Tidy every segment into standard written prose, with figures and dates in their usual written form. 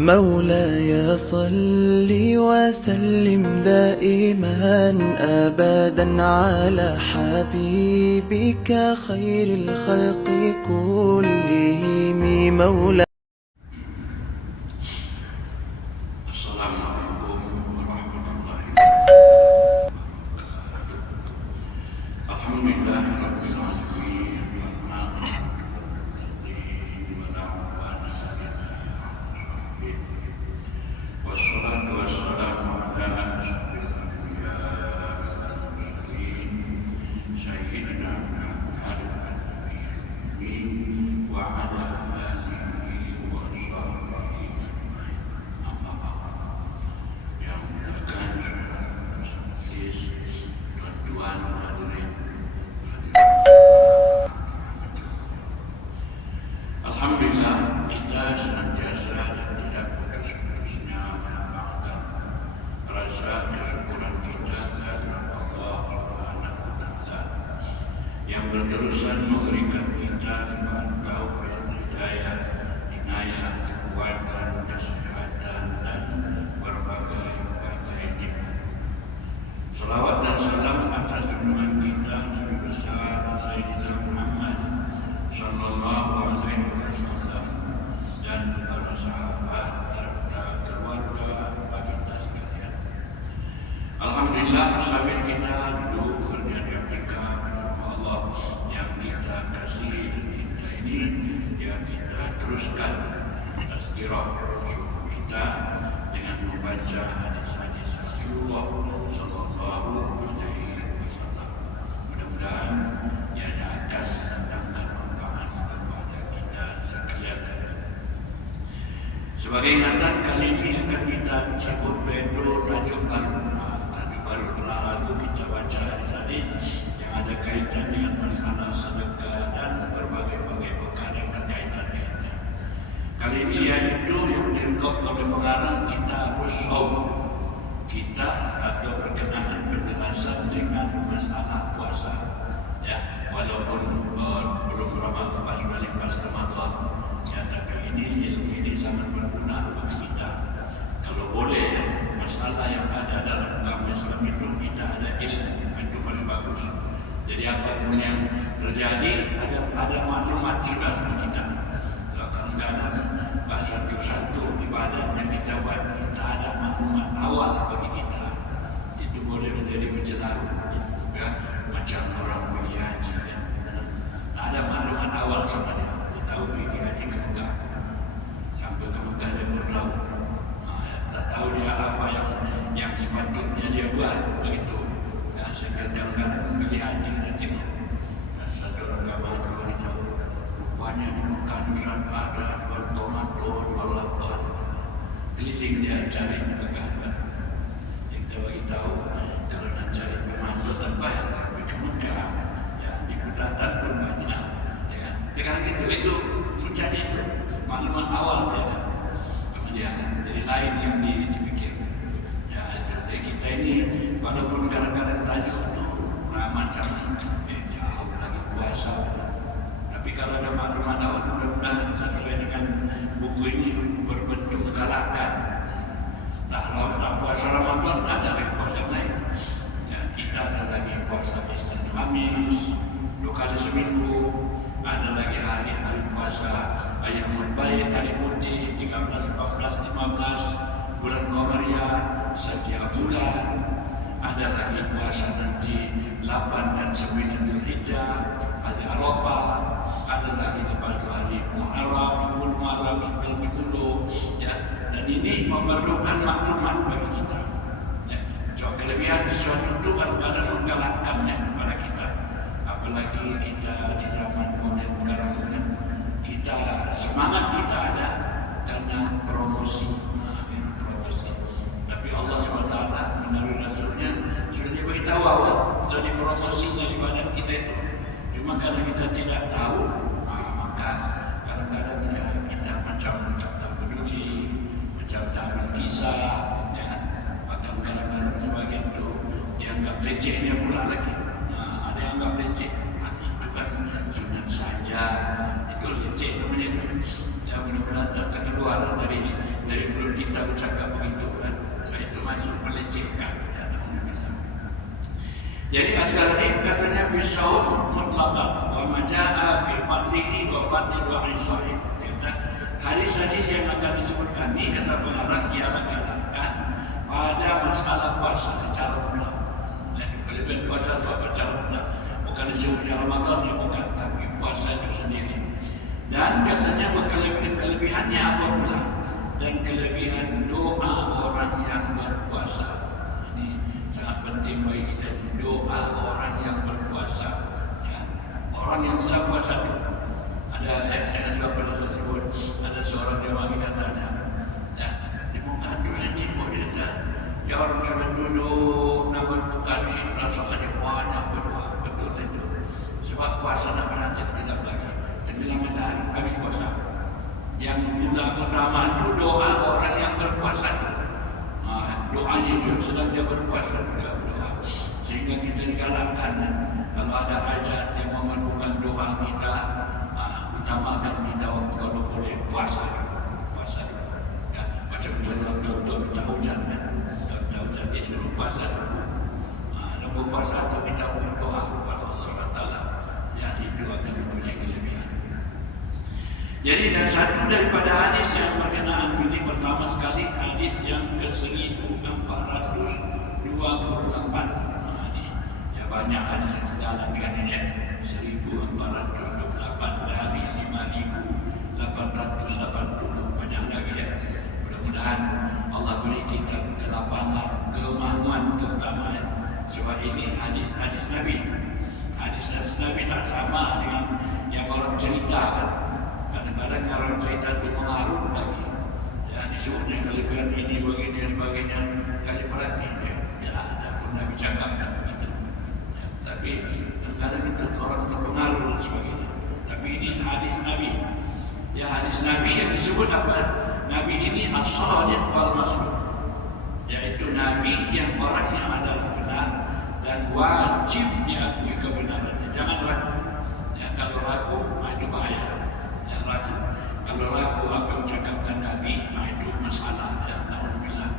مولاي صل وسلم دائما أبدا على حبيبك خير الخلق كلهم مولاي. Assalamualaikum warahmatullahi wabarakatuh. Alhamdulillahirabbil alamin. Wassalatu wassalamu ala asyrafil anbiya wal mursalin sayyidina Muhammadin nabiyyin wa ala alihi wa sahbihi amma ba'd. Yang muliakan tuan-tuan hadirin. Alhamdulillah, kita senantiasa dan tidak putus-putusnya melambangkan rasa kesyukuran kita kepada Allah Subhanahu wa Ta'ala yang berterusan memberikan kita limpahan taufik, hidayah, inayah, kekuatan, kesehatan dan berbagai nikmat. Salawat dan salam atas junjungan kita Nabi besar Sayyidina Muhammad sallallahu alaihi wasallam dan para sahabat serta keluarga baginda sekalian. Alhamdulillah, sambil kita duduk berniaga Allah yang kita kasih kita ini, ya kita teruskan tazkirah kita dengan membaca hadis-hadis Rasulullah sallallahu alaihi wasallam. Mudah-mudahan ianya akan mendatangkan manfaat kepada kita sekalian. Sebagai ingatan, kali ini akan kita sebut yaitu tajuk baru. Tajuk baru telah lalu kita baca hadis yang ada kaitan dengan masalah sedekah dan berbagai-bagai perkara yang berkaitan dengannya. Kali ini yaitu yang direngkap oleh pengarang kita Saum. Kita atau berkenaan penjelasan dengan masalah puasa. Ya, walaupun belum Ramadan, pas balik pas Ramadan, ya, tapi ilmu ini sangat berguna bagi kita. Kalau boleh, masalah yang ada dalam agama Islam itu kita ada ilmu, itu paling bagus. Jadi apapun yang terjadi ada maklumat sudah bagi kita. Kalau tidak ada satu-satu ibadat yang kita buat, kita ada maklumat awal bagi kita. Itu boleh menjadi pencelahu, ya, macam orang pergi haji, ya. Ada maklumat awal sama dia. Dia tahu pergi haji ke Mekah, sampai ke Mekah dia berlaut. Tak tahu dia apa yang sepatutnya dia buat begitu. Ya, sehingga kadang-kadang pergi haji dia tengok. Satu orang gambar itu dia tahu. Rupanya di Mekah Nusa ada bertomato, berlapar. Keliling dia cari Mekah. Kita bagi tahu kalau nak cari tomato tempat tapi ke Mekah, ya, di Kutatan pun banyak. Ya, sekarang itu menjadi itu maklumat awal dia. Kemudian dari lain yang dipikir. Ya, jadi kita ini walaupun kadang-kadang tajuk itu macam jauh lagi puasa. Tapi kalau ada maklumat awal, mudah-mudahan sesuai dengan buku ini berbentuk galakan. Tak puasa Ramadan, ada lagi puasa yang lain. Ya, kita ada lagi puasa Isnin Khamis 2 kali seminggu. Ada lagi hari-hari puasa Ayyamul Baid, hari putih 13, 14, 15, bulan Qamariyah setiap bulan. Ada lagi puasa nanti 8 dan 9 Dzulhijjah, hari Arafah. Ada lagi lepas itu hari Muharram, 10 Muharram, 10, ya. Dan ini memerlukan maklumat bagi kita. Ya. So, kelebihan sesuatu itu kadang-kadang menggalakkannya kepada kita. Apalagi kita di zaman modern sekarang ini, kita semangat kita ada karena promosi. Promosi. Tapi Allah SWT melalui Rasulnya sudah diberitahu awal, sudah dipromosinya ibadat kita itu. Cuma karena kita tidak tahu, maka kadang-kadang ya, kita macam tak peduli, macam tak berkisah, ya. Bahkan kadang-kadang sebagian itu dianggap lecehnya pula lagi. Ada yang anggap leceh, itu kan sunat saja, itu leceh namanya. Ya, mudah-mudahan tak terkeluar dari dari mulut kita bercakap begitu kan, itu masuk melecehkan. Ya, alhamdulillah. Jadi asal-asal katanya bisaum mutlaqan wa majaa fi fadlihi wa fadli wa isa'id. Hadis-hadis yang akan disebutkan ini kata pengarang ialah katakan pada masalah puasa secara mutlak. Kelebihan puasa secara mutlak, bukan disebutnya Ramadan ya, bukan, tapi puasa itu sendiri. Dan katanya kelebihannya apa pula? Dan kelebihan doa orang yang berpuasa. Ini sangat penting bagi kita. Doa orang yang berpuasa. Ya. Orang yang sedang puasa itu ada, saya sudah pernah sebut, ada seorang jemaah kita tanya, ya, di muka itu nanti mau dia kata, ya orang sudah duduk nak berbuka di sini rasanya banyak berdoa, betul itu. Sebab puasa nak berhenti tidak lagi. Menjelang matahari habis puasa. Yang tulang utama itu doa orang yang berpuasa. Doanya itu sedang dia berpuasa juga berdoa. Sehingga kita digalakkan kalau ada hajat yang memerlukan doa kita, utamakan kita waktu kalau boleh puasa. Puasa. Ya, macam contoh minta hujan kan. Minta hujan dia suruh puasa. Lepas puasa itu kita berdoa kepada Allah SWT. Yang itu akan mempunyai kelebihan. Jadi dan satu daripada hadis yang berkenaan ini pertama sekali hadis yang ke-1428. Ini ya banyak hadis yang sedalam dengan ini 1428 dari 5880 banyak lagi ya. Mudah-mudahan Allah beri kita kelapangan, kemahuan terutama ya. Sebab ini hadis-hadis Nabi. Hadis-hadis Nabi tak sama dengan yang orang cerita kan. Kadang-kadang orang cerita itu mengarut lagi. Ya, disebutnya kelebihan ini, begini dan sebagainya. Kali perhatian ya, tidak ada pun Nabi cakap dan begitu. Ya, tapi kadang-kadang itu orang terpengaruh dan sebagainya. Tapi ini hadis Nabi. Ya, hadis Nabi yang disebut apa? Nabi ini as-sadiq wal masduq. Yaitu Nabi yang orangnya adalah benar dan wajib diakui kebenarannya. Jangan ragu. Ya, kalau ragu, itu bahaya. Kalau ragu apa yang dicakapkan Nabi, itu masalah. Ya, alhamdulillah.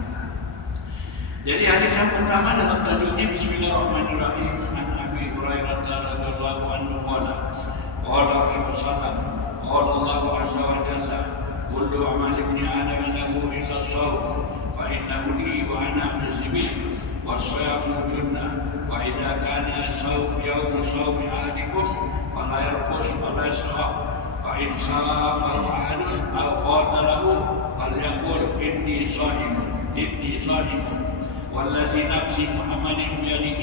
Jadi hadis yang pertama dalam tajuk ini Bismillahirrahmanirrahim. An Abi Hurairah radhiyallahu anhu qala Rasulullah qala Allah azza wa jalla kullu amal ibni adam lahu illa as-sawm fa innahu li wa ana ajzi bihi was-siyamu junnah wa idza kana yawm sawmi ahadikum fala yarqus wala yaskhab فإن صام أحد أو قاتله فليقل إني صائم والذي نفس محمد بيده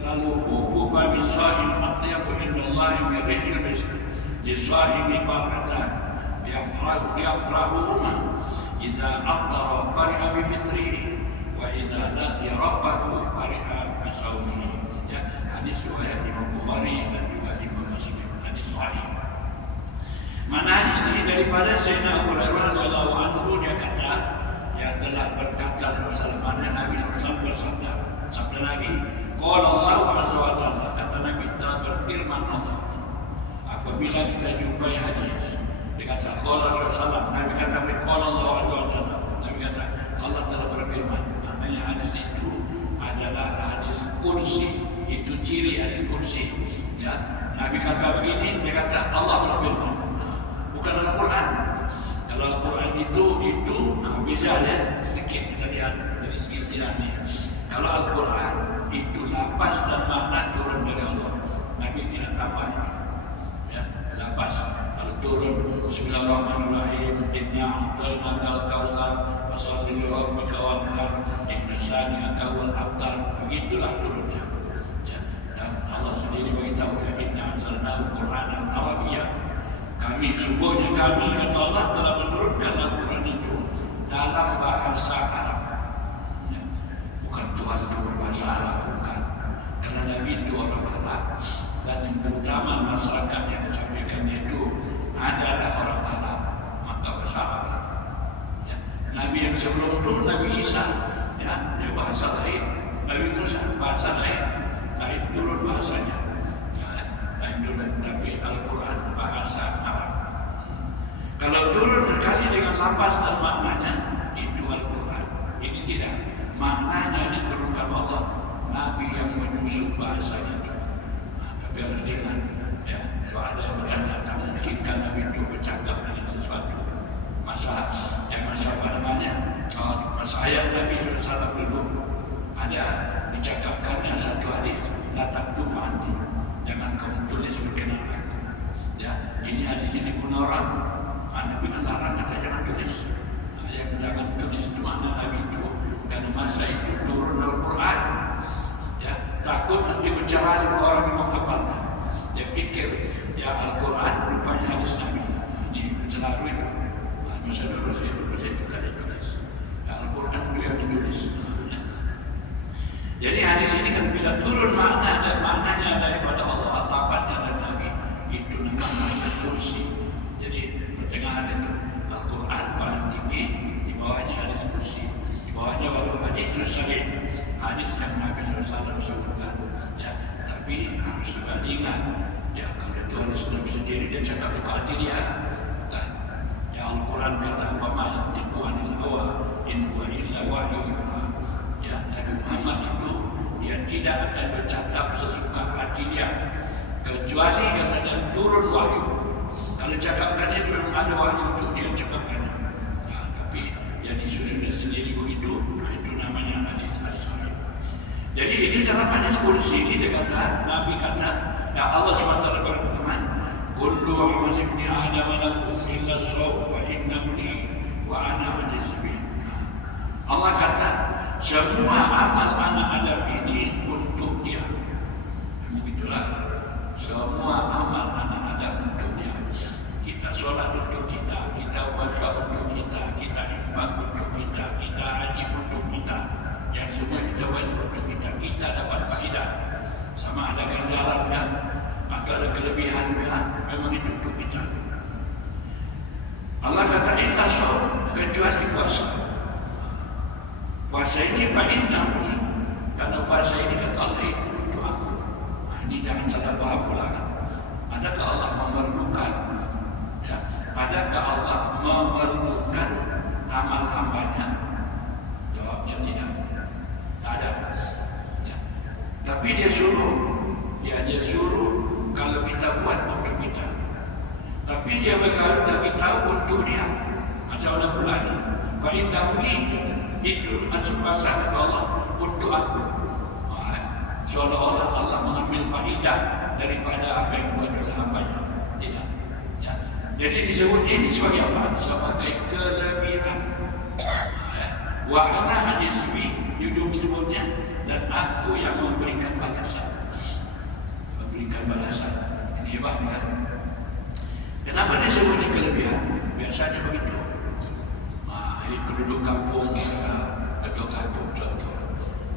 للوفوف فم الصائم أطيب عند الله من ريح المسك للصائم فرحتان يفرحهما إذا أفطر فرح بفطره وإذا لقي ربه فرح بصومه. Hadis riwayat Imam Bukhari dan juga Imam Muslim. Hadis sahih. Mana hadis ini daripada Sayyidina Abu Hurairah radhiyallahu anhu, dia kata, yang telah berkata bersama Nabi SAW bersabda, sabda Nabi, qala Allah azza wa jalla, kata Nabi telah berfirman Allah. Apabila kita jumpai hadis, dia kata qala Rasulullah, Nabi kata qala Allah azza wa jalla, Nabi kata Allah telah berfirman. Maknanya hadis itu adalah hadis kursi, itu ciri hadis kursi. Ya, Nabi kata begini, dia kata Allah berfirman. Bukan Al-Quran. Kalau Al-Quran itu beza ya, sedikit kita lihat dari segi istilahnya. Kalau Al-Quran itu lapas dan makna turun dari Allah. Nabi tidak tambah. Ya, lapas. Kalau turun Bismillahirrahmanirrahim, inna a'tainaka al-kautsar fasholli li rabbika wanhar inna shani'aka wal abtar. Begitulah turunnya. Ya, dan Allah sendiri beritahu ya, inna anzalnahu Qur'anan Arabiyyah. Sungguhnya kami, kata Allah, telah menurunkan Al-Quran itu dalam bahasa Arab. Ya. Bukan Tuhan itu berbahasa Arab, bukan. Karena Nabi itu orang Arab. Dan yang terutama masyarakat yang disampaikannya itu adalah orang Arab. Maka bahasa Arab. Ya. Nabi yang sebelum itu, Nabi Isa, ya, dia bahasa lain. Nabi Musa, bahasa lain. Lain turun bahasanya. Ya. Lain turun, tapi Al-Quran bahasa Arab. Kalau turun sekali dengan lapas dan maknanya, tidak. Maknanya diturunkan Allah, Nabi yang menyusun bahasa itu. Tapi harus diingat, ya, soal ada yang bertanya, tak mungkinkah Nabi itu bercakap dengan sesuatu. Masa apa namanya? Masa ayat Nabi SAW dulu ada dicakapkannya satu hadis, la taktubu anni, jangan kamu tulis berkenaan aku. Ya, ini hadis ini guna orang. Nabi kan larang kata jangan tulis. Yang jangan tulis itu makna Nabi itu karena masa itu turun Al-Quran. Ya, takut nanti bicara orang yang menghafalnya. Dia pikir ya Al-Quran rupanya hadis Nabi. Ini selalu itu. Masa dulu saya juga ditulis. Ya, Al-Quran itu yang ditulis. Jadi hadis ini kan bila turun makna dan maknanya daripada Allah, lafaznya dan Nabi, itu namanya kursi. Jadi pertengahan itu Al-Quran paling tinggi, di bawahnya hadis kursi, di bawahnya baru hadis sahih, hadis yang Nabi SAW sebutkan. Ya, tapi harus juga diingat, ya kalau itu hadis Nabi sendiri dia cakap suka hati dia, kan? Ya Al-Quran kata apa yang tipuanil hawa in huwa illa wahyu. Ya, Nabi Muhammad itu dia tidak akan bercakap sesuka hati dia kecuali katanya turun wahyu. Kalau cakapkannya itu memang ada wahyu untuk dia cakapkannya. Nah, tapi yang disusun sendiri begitu, itu namanya hadis as-sahih. Jadi ini dalam hadis kursi ini dia kata, Nabi kata, ya Allah SWT berfirman, kullu amal ibni Adam lahu illa shaum fa innahu li wa ana ajzi. Allah kata, semua amal anak Adam ini untuk dia. Begitulah. Semua amal anak Adam untuk dia. Kita sholat untuk kita, kita puasa untuk kita, kita infak untuk kita, kita haji untuk kita. Yang semua kita buat untuk kita. Kita dapat faedah. Sama ada ganjarannya, atau ada kelebihannya, memang itu untuk kita. Allah kata inna shaum, kecuali puasa. Puasa ini fa'innahu li, karena puasa ini kata Allah itu untuk aku. Ini jangan salah paham pula. Adakah Allah memerlukan? Ya, adakah Allah memerlukan amal hambanya? Jawabnya tidak. Tak ada. Ya. Tapi dia suruh. Dia suruh kalau kita buat untuk kita. Tapi dia beritahu untuk dia. Macam mana pula ni? Fa'innahu li, itu asal-asal kata Allah untuk aku. Seolah-olah Allah mengambil faedah daripada apa yang buat oleh hambanya. Tidak. Ya. Jadi disebut ini sebagai apa? Sebagai kelebihan. Wa ana ajizbi, judul disebutnya, dan aku yang memberikan balasan. Memberikan balasan. Ini hebat kan? Kenapa disebut ini kelebihan? Biasanya begitu. Ini penduduk kampung atau kampung contoh.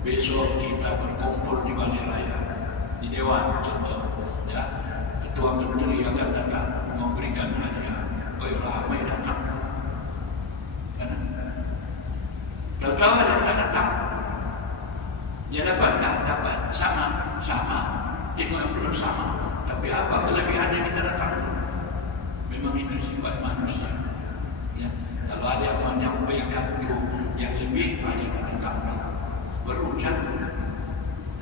Besok kita berkumpul di Balai Raya, di Dewan contoh. Ya, Ketua Menteri akan datang memberikan hadiah. Ramai datang. Kan? Tahu ada yang datang. Dia dapat tak? Dapat. Sama. Tengok yang belum sama. Tapi apa kelebihannya kita datang? Memang itu sifat manusia. Ya. Kalau ada yang menyampaikan itu yang lebih, ada yang katakan berujar,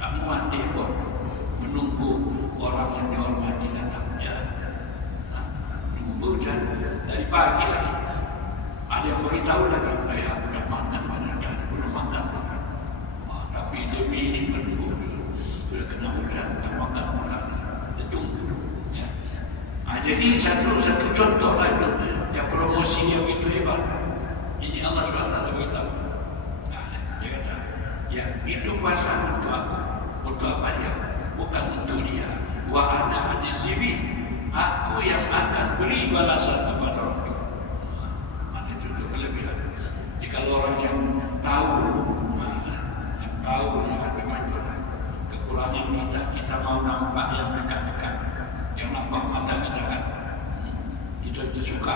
tak muat dia pun menunggu orang yang dihormati datang. Ya, menunggu berujar dari pagi lagi. Ada yang beritahu lagi, saya bukan makan mana belum makan. Tapi demi ini menunggu, sudah kena hujan, tak makan pulang. Dia tunggu. Ya. Jadi satu contoh lah itu. Yang promosinya begitu hebat. Ini Allah SWT beritahu. Nah, dia kata, ya itu puasa untuk aku. Untuk apa dia? Bukan untuk dia. Wa ana ajzibi, aku yang akan beri balasan kepada orang itu. Mana itu kelebihan. Jika orang yang tahu, yang tahu ya cuma itu lah. Kekurangan kita mau nampak yang dekat-dekat, yang nampak mata kita kan. Itu suka.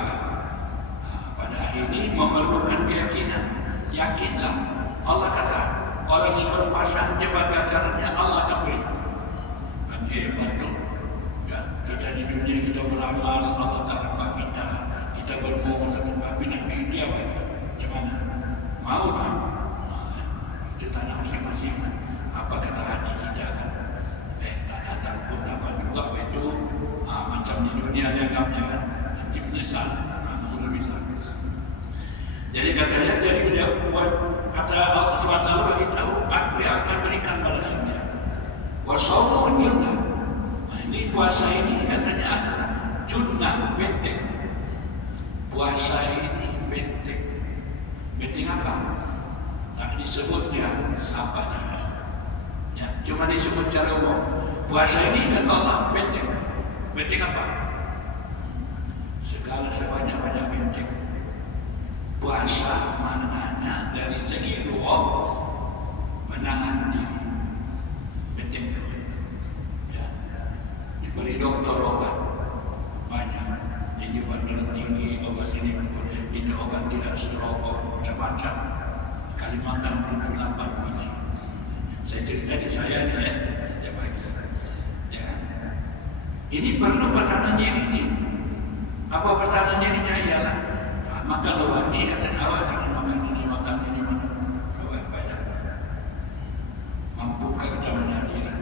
Pada hari ini memerlukan keyakinan. Yakinlah. Allah kata, orang yang berpuasa dia pada jalannya Allah akan beri. Kan hebat tu. Ya, kita di dunia kita beramal, Allah tak nampak kita. Kita bermohon, tapi nanti dia bagi. Macam mana? Mau tak? Cuma disebut cara umum. Puasa ini kata Allah penting. Penting apa? Segala sebanyak-banyak penting. Puasa maknanya dari segi ruh menahan diri. Penting. Ya. Diberi dokter obat banyak. Ini obat darah tinggi, obat ini obat tidak stroke, macam-macam. Kali makan 28 biji. Saya cerita di saya ni ya bagi. Ya. Ini perlu pertahanan diri ni. Apa pertahanan dirinya ialah makan obat ni, kata awak jangan makan ini, makan ini, makan obat banyak. Mampukah kita menahan diri?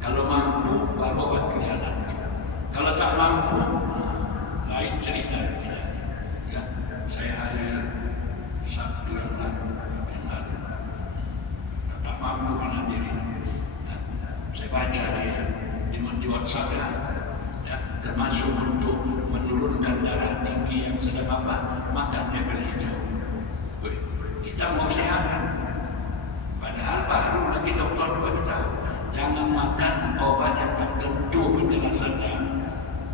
Kalau mampu, baru obat berjalan. Kalau tak mampu, lain cerita tidak. Ya. Saya hari Sabtu yang lalu, tak mampu menahan diri. Ya. Saya baca di WhatsApp ya, termasuk untuk menurunkan darah tinggi yang sedang apa, makan apel hijau. Kita mau sehat kan? Padahal baru lagi doktor beritahu jangan makan obat yang tak tentu penjelasannya.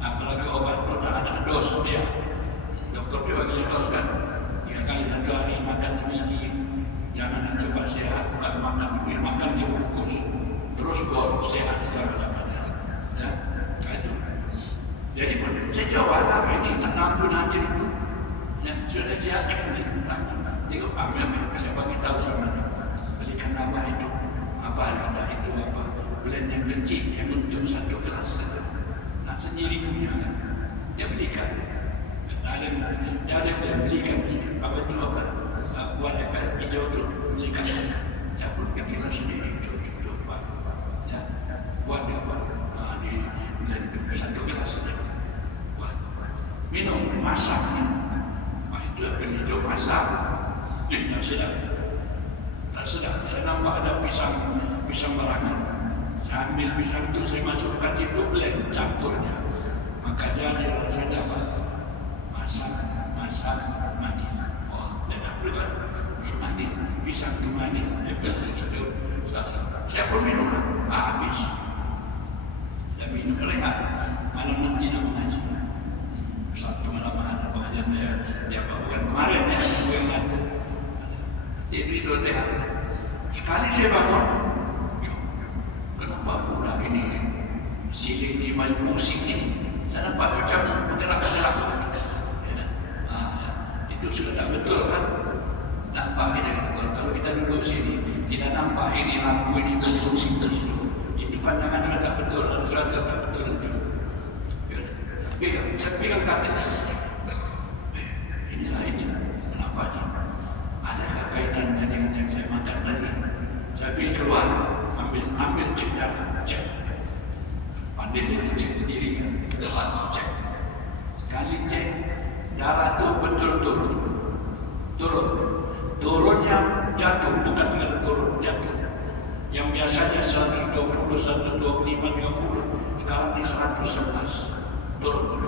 Apalagi obat itu tak ada dos dia. Doktor dia bagi dos kan 3 kali 1 hari makan seminggu. Jangan nak cepat sehat, bukan makan sebungkus. Terus gol sehat selama-lamanya. Ya, itu. Jadi pun saya jawablah ini tentang nahan diri itu. Ya, sudah siapkan ni. Tengok ambil saya bagi tahu sama. Belikan apa itu, apa kita itu apa. Blend yang kecil yang untuk 1 gelas. Nak sendiri punya. Dia belikan. Ada yang belikan apa itu apa. Buat apel hijau tu belikan. Saya pun kira sendiri itu apa. Ya, buat dia apa. Di blend 1 gelas saja. Minum, masak. Itu apel hijau masak. Tak sedap. Tak sedap. Saya nampak ada pisang barangan. Saya ambil pisang itu, saya masukkan itu blend, campurnya. Maka jadi rasanya apa? Masak, manis. Wah, saya tak perlu kan? Manis, pisang itu manis. Itu saya pun minum. Habis. Saya minum rehat. Malam nanti nak mengaji. Satu malam ada pengajian dia apa bukan kemarin ya, yang lalu. Jadi itu rehat. Sekali saya bangun, kenapa pula ini siling ni masih pusing ini? Saya nampak macam bergerak-gerak. Itu sudah tak betul kan? Nampak ini kalau kita duduk sini, tidak nampak ini lampu ini berfungsi begitu. Itu pandangan sudah tak betul, dan sudah tak betul itu. Saya bilang kata, inilah ini, kenapa ini? Adakah kaitannya dengan yang saya makan tadi? Saya pergi keluar, ambil cek darah, cek. Pandai itu cek sendiri, keluar cek. Sekali cek, darah itu betul turun. Turunnya jatuh, bukan sekadar turun, jatuh. Yang biasanya 120, 125, 30, sekarang ini 111. Turun.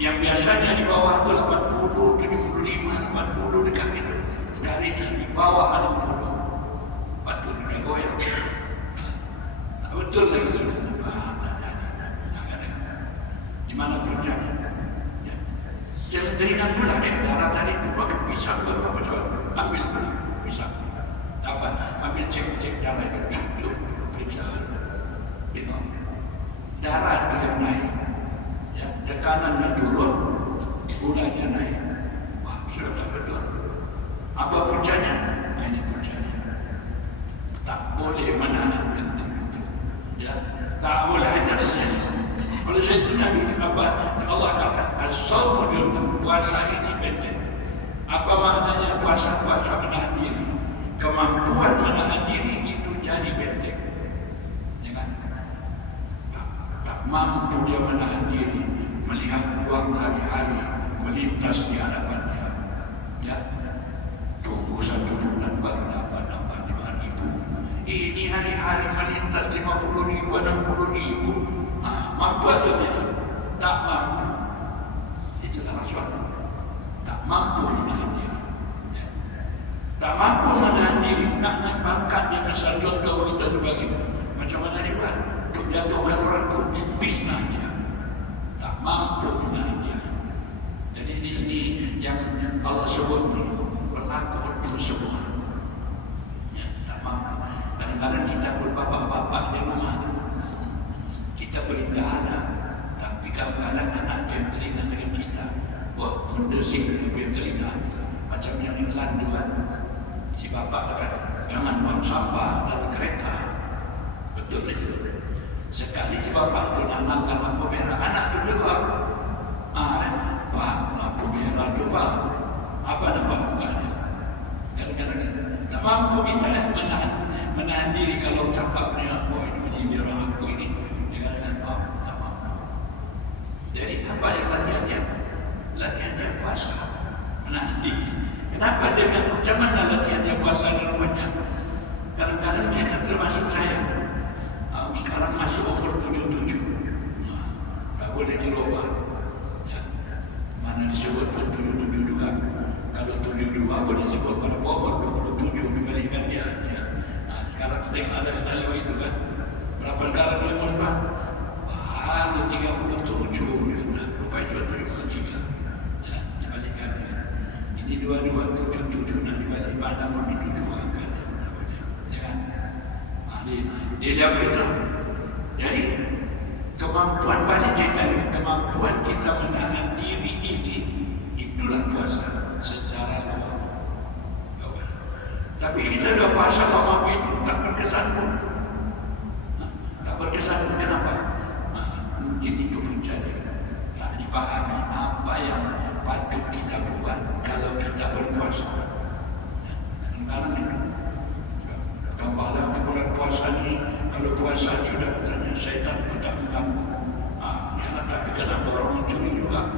Yang biasanya di bawah itu 80, 75, 80 dekat itu. Sekarang ini di bawah 60. Patut kita goyang. Betul lagi sudah. Di mana terjadi? Jangan teringat pula darah tadi itu pakai pisang berapa coba. Ambil pula pisang. Apa? Ambil cek darah itu. Periksa. Darah itu yang naik. Ya, tekanannya turun, gulanya naik. Wah, sudah tak betul. Apa puncanya? Ini puncanya. Tak boleh menahan penting itu. Ya, tak boleh ada puncanya. Oleh saya tanya apa Allah kata, as-sawmu junnah, puasa ini penting. Apa maknanya puasa menahan diri? Kemampuan menahan diri itu jadi penting. Ya kan? Tak mampu dia menahan diri, melihat peluang hari-hari melintas di hadapannya. Ya, tunggu 1 bulan baru dapat 5.000. Ini hari-hari melintas 50.000, 60.000. Mampu atau tidak? Tak mampu. Itulah rasuah. Tak mampu menahan diri. Ya. Tak mampu menahan diri. Nak naik pangkat dia misal contoh kita macam mana juga untuk jatuhkan orang itu bisnah dia, tak mampu menahan dia. Jadi ini yang Allah sebut ni berlaku untuk semua. Ya, tak mampu. Kadang-kadang kita berbapak-bapak di rumah, kita perintah anak, tapi kadang-kadang anak dia telinga dengan kita, wah mendesing dia telinga. Macam yang iklan tu kan, si bapak kata jangan buang sampah dari kereta. Betul itu. Sekali si bapak tu nak langgar lampu merah, anak tu juga. Pak, lampu merah tu pak, apa nampak mukanya? Kadang-kadang tak mampu kita menahan diri kalau cakapnya, wah ini menyindir aku ini. Dia kadang-kadang tak mampu. Jadi apa yang latihannya? Latihannya puasa, menahan diri. Kenapa dia bilang macam mana latihannya puasa di rumahnya? Kadang-kadang dia termasuk saya. Sekarang masuk umur 77. Tak boleh dirubah. Ya. Mana disebut pun 77 juga. Kalau 72 boleh disebut pada umur 27 dibandingkan dia. Ya. Sekarang setengah ada selalu itu kan. Berapa sekarang dia umur kan? Baru 37. Lupa itu 73. Ya, dibandingkan dia. Ini dua-dua 77 nak dibalik mana pun itu juga kan. Ya kan? Dia beritahu. Jadi kemampuan balik kita ni, kemampuan kita menahan diri ini, itulah puasa secara luar. Tapi kita dah puasa lama itu tak berkesan pun. Tak berkesan pun kenapa? Mungkin itu punca-nya. Tak dipahami apa yang patut kita buat kalau kita berpuasa. Kadang-kadang itu. Tambah lagi bulan puasa ni, kalau puasa sudah bertanya, syaitan pun tak mengganggu. Tapi kenapa orang mencuri juga?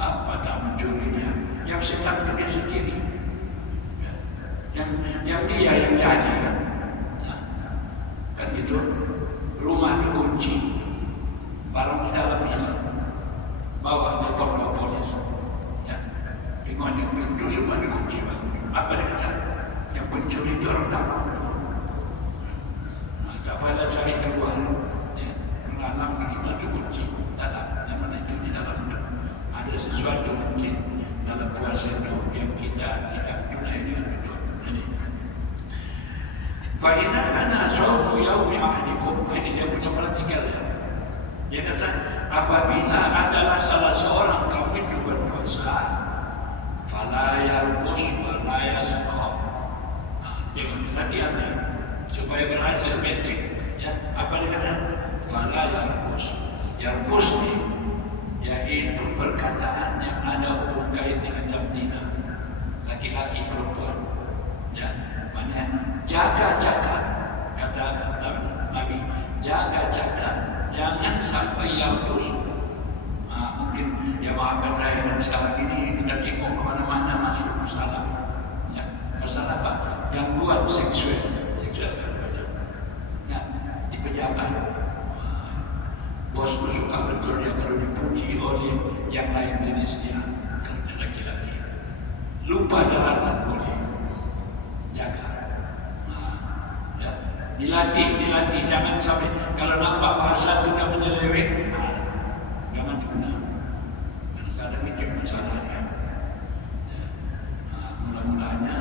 Apa tak mencurinya? Yang syaitan itu dia sendiri. Yang dia yang jadi kan? Kan gitu. Rumah itu kunci, barang di dalam hilang. Bawa lapor ke polis. Tengok yang pintu semua dikunci bang. Apa dia kata? Yang pencuri itu orang dalam. Tak payah cari keluar. Dalam semua itu kunci. Dalam, yang mana itu di dalam itu. Ada sesuatu mungkin dalam puasa itu yang kita tidak tunai dengan betul. Fa'idha kana sawmu yawmi ahdikum. Ini dia punya praktikal ya. Dia kata, apabila adalah salah seorang kamu itu berpuasa, fala yarqus wa la yaskhab. Tengok latihannya supaya berhasil benting. Ya, apa dia kata? Fala yarqus. Yarqus ni yaitu perkataan yang ada hubung kait dengan jantina, laki-laki perempuan. Ya, maknanya jaga-jaga, kata Nabi, jaga-jaga, jangan sampai yarqus. Mungkin ya maafkan saya sekarang ini kita tengok kemana-mana masuk masalah. Ya, masalah apa? Gangguan seksual kan? Ya, di pejabat. Bos tu suka betul dia kalau dipuji oleh yang lain jenis dia, kalau dia laki-laki. Lupa daratan boleh jaga. Ya, dilatih, jangan sampai kalau nampak bahasa tu dah menyeleweng, jangan diguna. Kadang-kadang itu masalahnya. Ya, mudah-mudahnya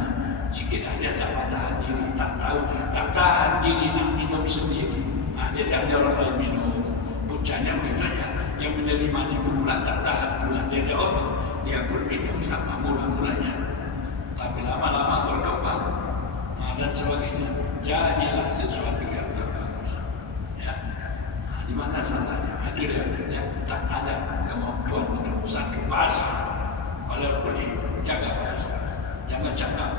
sikit aja tak tahan diri, tak tahan diri nak minum sendiri. Dia tak ada orang lain minum. Puncanya begitu saja. Yang menerima itu pula tak tahan pula. Dia jawab, dia pun minum sama mula-mulanya. Tapi lama-lama berkembang dan sebagainya. Jadilah sesuatu yang tak bagus. Ya. Di mana salahnya? Itu dia. Ya. Tak ada kemampuan untuk satu bahasa. Walaupun jaga bahasa. Jangan cakap.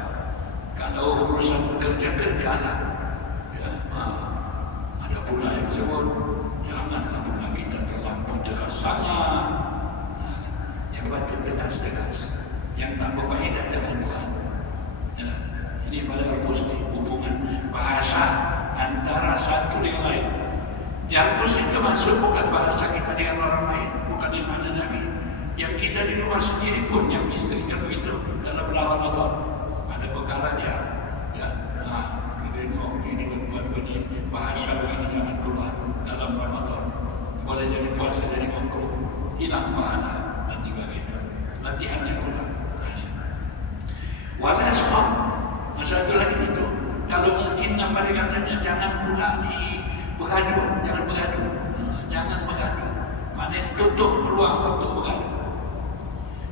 Kalau urusan kerja-kerjalah. Ya. Ada pula yang sebut, janganlah pula kita terlampau tegas sangat. Yang patut tegas-tegas, yang tak berfaedah dengan Tuhan. Ya. Ini pada Yarqus ni hubungan bahasa antara satu dengan lain. Yarqus itu masuk bukan bahasa kita dengan orang lain, bukan yang ada Nabi. Yang kita di rumah sendiri pun, yang istri kan begitu dalam Ramadan. Ada perkara dia, ya, ini buat begini, bahasa begini jangan hilang pahala dan sebagainya. Latihannya kurang. Walasfam, satu lagi itu, kalau mungkin apa dia katanya, jangan pula bergaduh, jangan bergaduh, jangan bergaduh. Maknanya tutup peluang untuk bergaduh.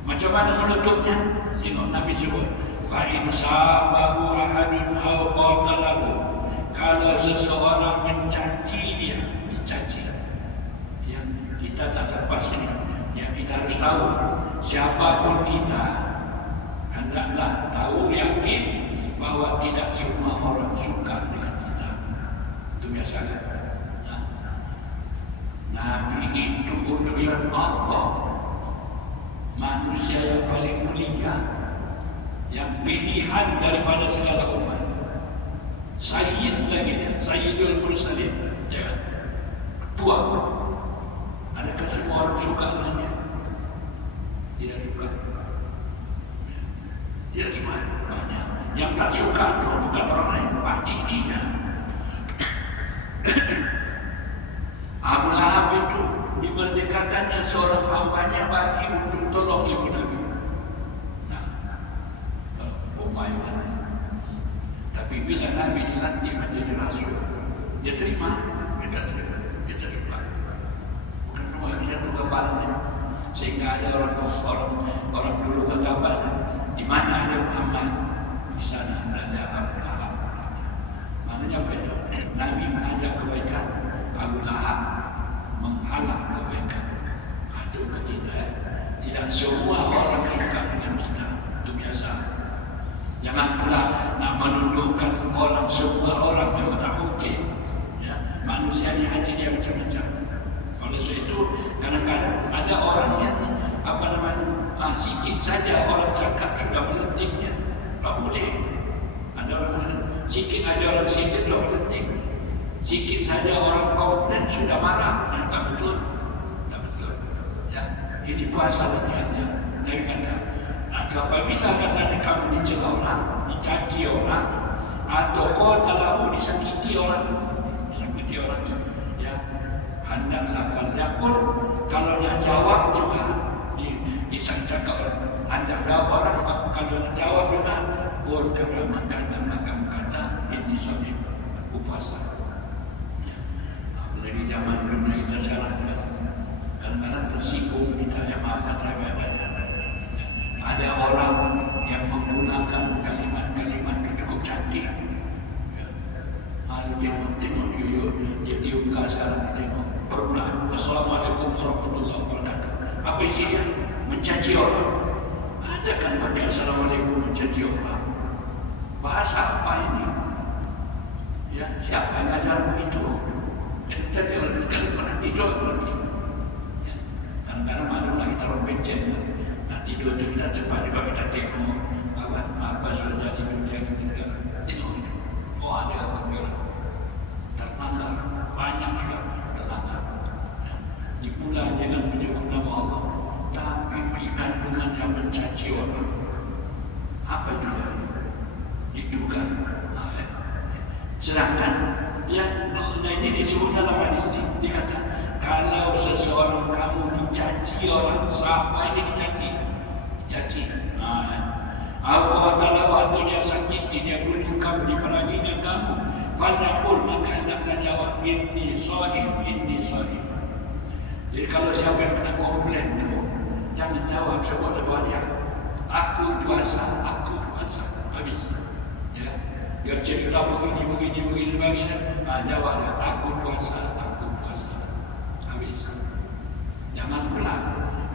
Macam mana menutupnya? Tengok Nabi sebut, fa'in sabahu ahadun aw qatalahu. Kalau seseorang mencaci dia, mencaci. Ya, kita tak lepas ini. Ya, kita harus tahu siapapun kita, hendaklah tahu yakin bahawa tidak semua orang suka dengan kita. Itu biasa kan? Ya. Nabi itu utusan Allah, manusia yang paling mulia, yang pilihan daripada segala umat. Sayyid lagi dia, Sayyidul Mursalin, ya kan? Ketua. Adakah semua orang suka dengan dia? Tidak suka. Tidak suka. Banyak. Yang tak suka itu bukan orang lain, pakcik dia. Abu Lahab itu dimerdekakannya seorang hambanya bagi untuk tolong ibu Nabi. Nah, Umayyah. Tapi bila Nabi dilantik menjadi rasul, dia terima, dia tak terima, dia tak suka. Bukan cuma dia juga barangnya. Sehingga ada orang dulu kata di mana ada Muhammad, di sana ada Abu Lahab. Maknanya apa itu? Nabi mengajak kebaikan, Abu Lahab menghalang kebaikan. Itu kita, tidak semua orang suka dengan kita. Itu biasa. Jangan pula nak menundukkan orang, semua orang yang tak mungkin. Ya, manusia ni hati dia macam-macam. Oleh sebab itu kadang-kadang ada orang yang sikit saja orang cakap sudah melentingnya. Tak boleh. Ada orang sikit ada orang sikit sudah melenting. Sikit saja orang komplain sudah marah. Tak betul. Tak betul. Ya, ini puasa latihannya. Nabi kata, apabila katanya kamu dicela orang, dicaci orang, atau qatalahu disakiti orang, ya, hendaklah pun kalau nak jawab juga disangka orang, anda jawab orang, kalau nak jawab juga berkeramakan dan makan kata ini sahih puasa. Ya. Apalagi zaman dunia kita sekarang kadang-kadang tersinggung kita yang maafkan rakyat. Ada orang yang menggunakan kalimat-kalimat itu cukup cantik. Ya. Tengok dia tiup gas sekarang, tengok permulaan. Assalamualaikum warahmatullahi wabarakatuh. Apa isinya? Mencaci orang. Ada kan pakai Assalamualaikum mencaci orang? Bahasa apa ini? Ya, siapa yang ajar begitu? Mencaci orang sekali perhati, coba perhati. Ya. Kadang-kadang maklumlah kita orang pencet. Tidur tu kita cepat juga kita tengok apa sudah jadi dunia kita sekarang. Tengok itu. Oh, ada apa-apa terlanggar, banyak juga terlanggar. Ya. Dimulai dengan menyebut nama Allah, tapi kandungan yang mencaci orang. Apa juga itu kan? Sedangkan yang ini disebut dalam hadis ini, dikata kalau seseorang kamu dicaci orang, siapa ini dicaci? Caci. Allah Ta'ala waktu dia sakiti, dia bunuh kamu, diperanginya kamu. Fanyaqul, maka hendaklah jawab, inni shahim. Jadi kalau siapa yang pernah komplain itu, jangan jawab, sebut depan dia, aku puasa. Habis. Ya. Dia cerita begini sebagainya. Jawab dia, aku puasa. Habis. Jangan pula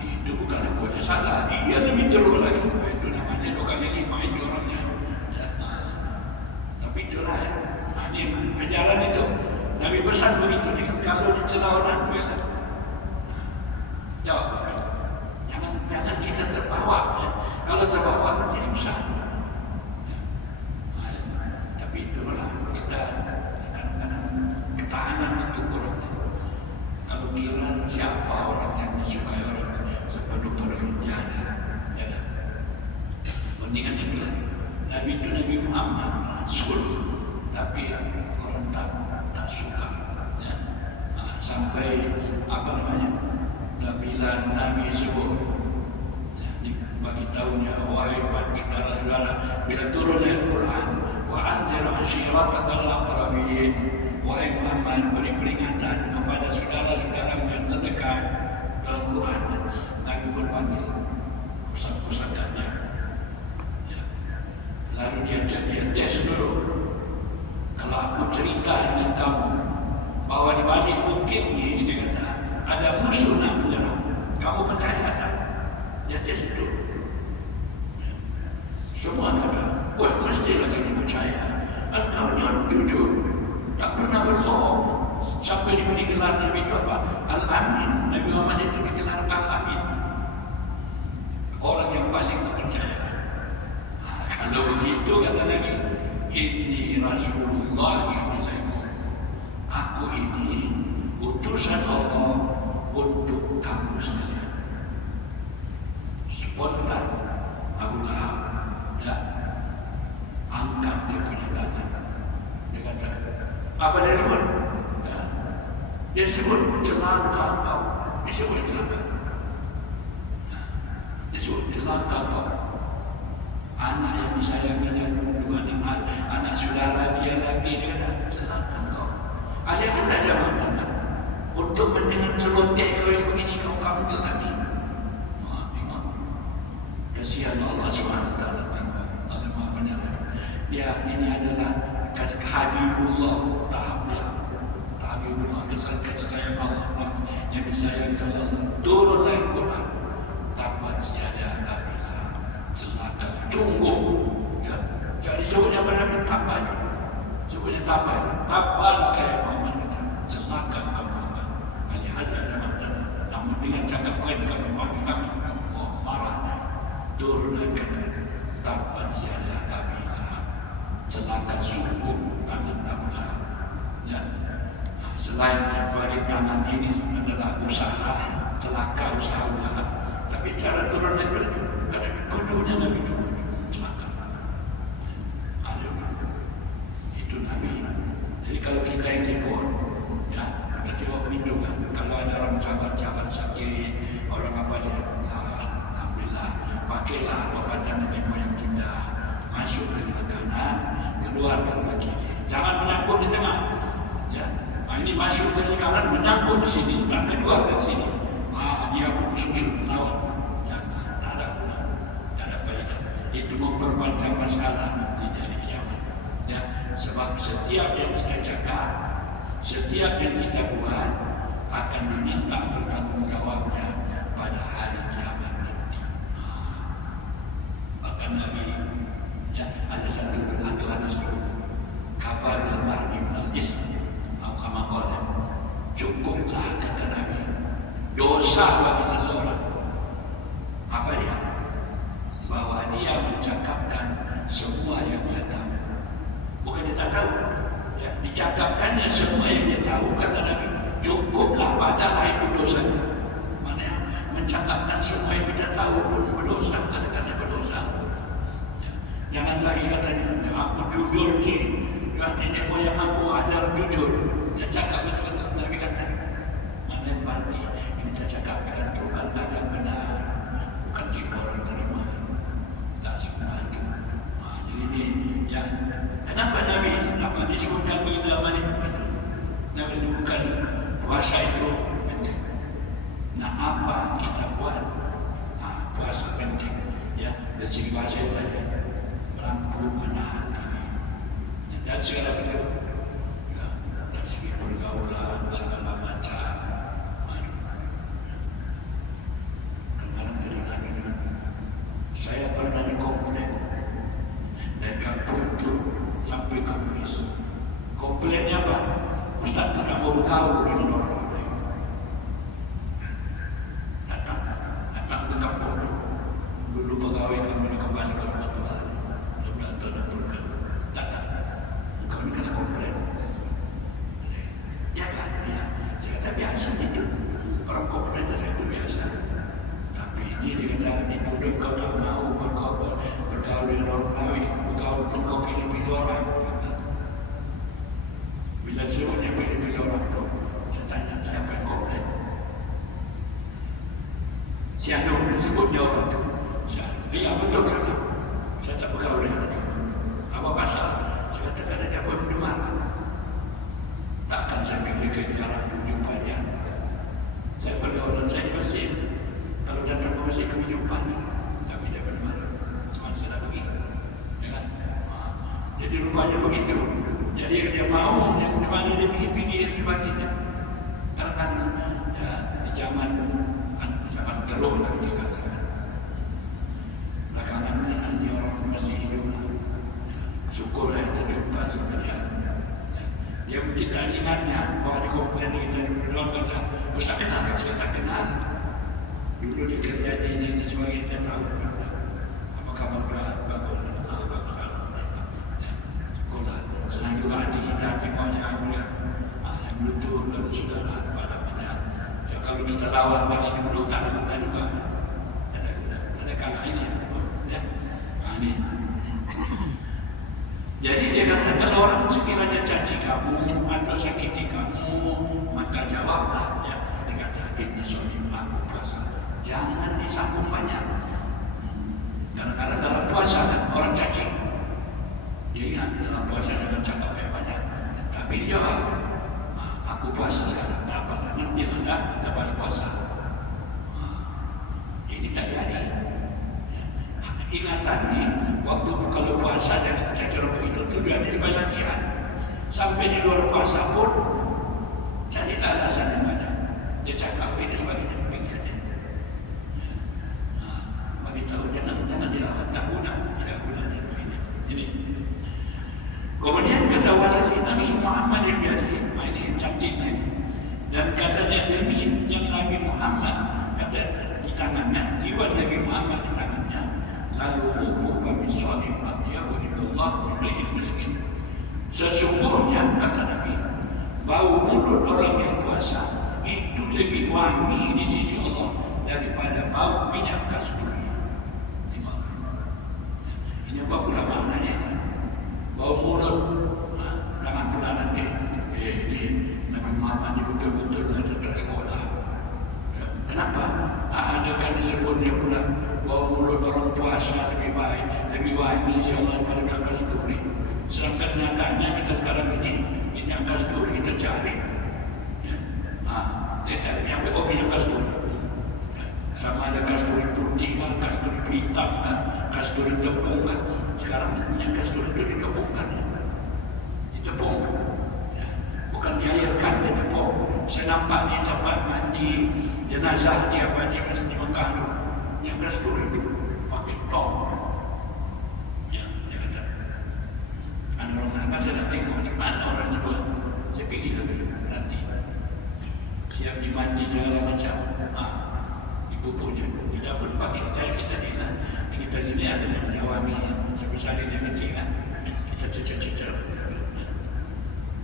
itu bukan aku yang salah, dia lebih teruk lagi. Itu namanya 2 kali 5 itu orangnya. Ya. Tapi itulah ya. Ini ajaran itu. Nabi pesan begitu nih. Kalau dicela orang, jawab. Jangan kita terbawa. Ya. Kalau terbawa nanti susah. Ya. Tapi itulah kita kadang-kadang ketahanan itu kurang. Kalau kira siapa orang yang disukai orang sepenuh-penuhnya tiada. Mendingan itulah. Nabi itu Nabi Muhammad Rasul, tapi orang tak suka. Ya. Sampai bila Nabi sebut, ini bagi tahunya, wahai saudara-saudara, bila turun Al-Quran, wa anzir ashiratakal aqrabin, wahai Muhammad, beri peringatan kepada saudara-saudara yang terdekat dalam Quran. Nabi pun panggil pusat-pusatnya. Ya. Lalu dia tes dulu. Kalau aku cerita dengan kamu bahwa di balik bukit ni, dia kata, ada musuh nak menyerang, kamu percaya tak? Dia tes dulu. Ya. Semua kata, wah, mestilah kami percaya. Engkau ni orang jujur, tak pernah berbohong. Sampai diberi gelar Nabi itu apa? Al-Amin. Nabi Muhammad itu digelar Al-Amin, orang yang paling dipercaya. Kalau begitu kata Nabi, inni Rasulullah ilaikum, aku ini utusan Allah untuk kamu sekalian. Spontan Abu Lahab, ya, angkat dia punya tangan. Dia kata, apa dia sebut? Ya. Dia sebut celaka kau. Dia sebut celaka. Ya. Dia sebut celaka kau. Anak yang disayanginya dua anak saudara dia lagi, dia kata celaka kau. Ayah ada makanan untuk mendengar celoteh kau yang begini, kau kamu ke kami. Tengok. Kasihan Allah SWT. Tengok. Allah Maha Penyayang. Dia ini adalah Habibullah, tahap dia. Habibullah, kasih sayang Allah yang disayangi Allah. Turunlah Al-Quran. Tabat siada Habilah, celaka sungguh. Ya. Jadi sebutnya pada Nabi tabat. Sebutnya tabat. Tabat kayak Muhammad kata, celaka Muhammad. Hanya ada macam namun dengan cakap kau yang kami marah. Turunlah kata, tabat siada Habilah, celaka sungguh tangan Habilah. Ya. Selain dari tangan ini adalah usaha, celaka usaha usaha. Tapi cara turun itu ada kudunya Nabi itu celaka. Itu Nabi. Jadi kalau kita ini pun, ya, kita tengok begitu kan. Kalau ada orang sahabat-sahabat sakit, orang apa dia, alhamdulillah, pakailah perkataan Nabi moyang kita, masuk telinga kanan, keluar telinga kiri. Jangan menyangkut di tengah. Ya. Ini masuk telinga kanan, menyangkut di sini, tak keluar dari sini. Dia pun susun lawan. Ya, tak ada guna, tak ada faedah. Itu memperpanjang masalah nanti dari kiamat. Ya, sebab setiap yang kita cakap, setiap yang kita buat akan diminta bertanggungjawabnya pada hari kiamat nanti. Bahkan Nabi, ya, ada satu hadis itu, kabar mar'i bil ism, atau kama qala, cukuplah kata Nabi, dosa bagi seseorang. Apa dia? Bahwa dia mencakapkan semua yang dia tahu. Bukan dia tak tahu, ya, dicakapkannya semua yang dia tahu. Kata Nabi, cukuplah, padahal itu dosanya. Mana mencakapkan semua yang kita tahu pun berdosa, kadang-kadang berdosa. Ya. Jangan lagi katanya, aku jujur ni, nenek moyang aku ajar jujur. Dia cakap itu kata Nabi kata, mana yang pasti yang kita cakapkan itu kadang-kadang benar, bukan semua orang terima. Tak semua itu. Jadi ini yang kenapa Nabi disebutkan bila mana itu? Nabi bukan puasa itu penting. Nah, apa kita buat? Puasa penting. Ya, dari segi bahasa tadi, mampu menahan diri. Dan segala bentuk. Ya, dari segi pergaulan segala macam. Kadang-kadang teringat dengan saya pernah dikomplain dan kampung itu sampai komunis. Komplainnya apa? Ustaz tidak mau bergaul dengan orang lain. Datang ke kampung itu. Dulu pegawai kami kembali ke rumah Tuhan. Datang. Engkau ini kena komplain. Ya kan? Ya. Saya kata biasa itu. Orang komplain saya itu biasa. Tapi ini dia kata, dituduh kau tak mau bergaul dengan orang lain. Bergaul untuk kau pilih-pilih orang. Bila sebutnya pilih-pilih orang itu, saya tanya siapa yang komplain. jemputnya orang tu. Iya betul kan? Saya tak bergaul dengan dia. Apa pasal? Saya kata kadang dia pun marah. Takkan saya fikirkan dia arah tu jumpa dia. Saya bergaul dengan saya di masjid. Kalau datang ke masjid kami jumpa. Tapi dia pun marah. Cuma saya nak pergi. Ya kan? Jadi rupanya begitu. Jadi dia mau dia di mana dia pergi dan sebagainya. Kadang-kadang ya, di zaman telur lah dia kata. Belakangan ini orang masih hidup. Syukurlah terjumpa sama dia. Dia mungkin tak ingatnya bahawa di komplain kita orang kata, "Ustaz kenal, saya tak kenal." Dulu dia kerja ini sebagai saya tahu. Apa kabar bagus? Syukurlah. Senang juga hati kita semuanya. Bluetooth dan saudara pada mana. Kalau kita lawan bagi dulu tak ada guna juga. Ada kalah ini. Ya. Ini. Jadi dia kata kalau orang sekiranya caci kamu atau sakiti kamu, maka jawablah. Ya. Dia kata ini soal aku puasa. Jangan disambung banyak. Kadang-kadang dalam puasa orang caci. Dia ingat dalam puasa jangan cakap banyak. Tapi dia aku puasa sekarang, tak apa, nanti anda lepas puasa. Ini tak jadi. Ingatan ni, waktu kalau puasa dan cara begitu tujuannya sebagai latihan. Sampai di luar puasa pun, carilah alasan yang mana. Dia cakap ini sebagainya, begini. Bagi tahu jangan dilawan, tak guna, tidak guna ini. Kemudian kata walasi nafsu Muhammadin biadihi. Ini cantik ini. Dan katanya demi yang Nabi Muhammad kata di tangannya, jiwa Nabi Muhammad di tangannya. Lalu fufu kami sahib ahdiyahu illallah minrihil miskin. Sesungguhnya kata Nabi, bau mulut orang yang puasa itu lebih wangi di sisi Allah daripada bau minyak kasturi. Ini apa pula maknanya ini? Bau mulut, jangan pula nanti. Ini Nabi Muhammad ini betul-betul ada tersekolah. Kenapa? Ada kan disebutnya pula bau mulut orang puasa lebih baik, lebih wangi insyaAllah daripada minyak kasturi. Sedangkan nyatanya kita sekarang ini minyak kasturi kita cari. Kita cari minyak kasturi. Sama ada kasturi putih lah, kasturi hitam lah, kasturi tepung lah. Sekarang minyak kasturi itu ditepungkan. Ditepung. Bukan diairkan, ditepung. Saya nampak di tempat mandi jenazah dia mandi di Mekah tu. Minyak kasturi itu pakai tong. Ya, dia kata. Ada orang mana saya nak tengok macam mana orang itu buat. Saya pergi nanti. Siap dimandi segala macam. Punya kita pun pakai kita ni lah. Kita sini ada yang awami sebesar ini kecil kan. Kita cecek.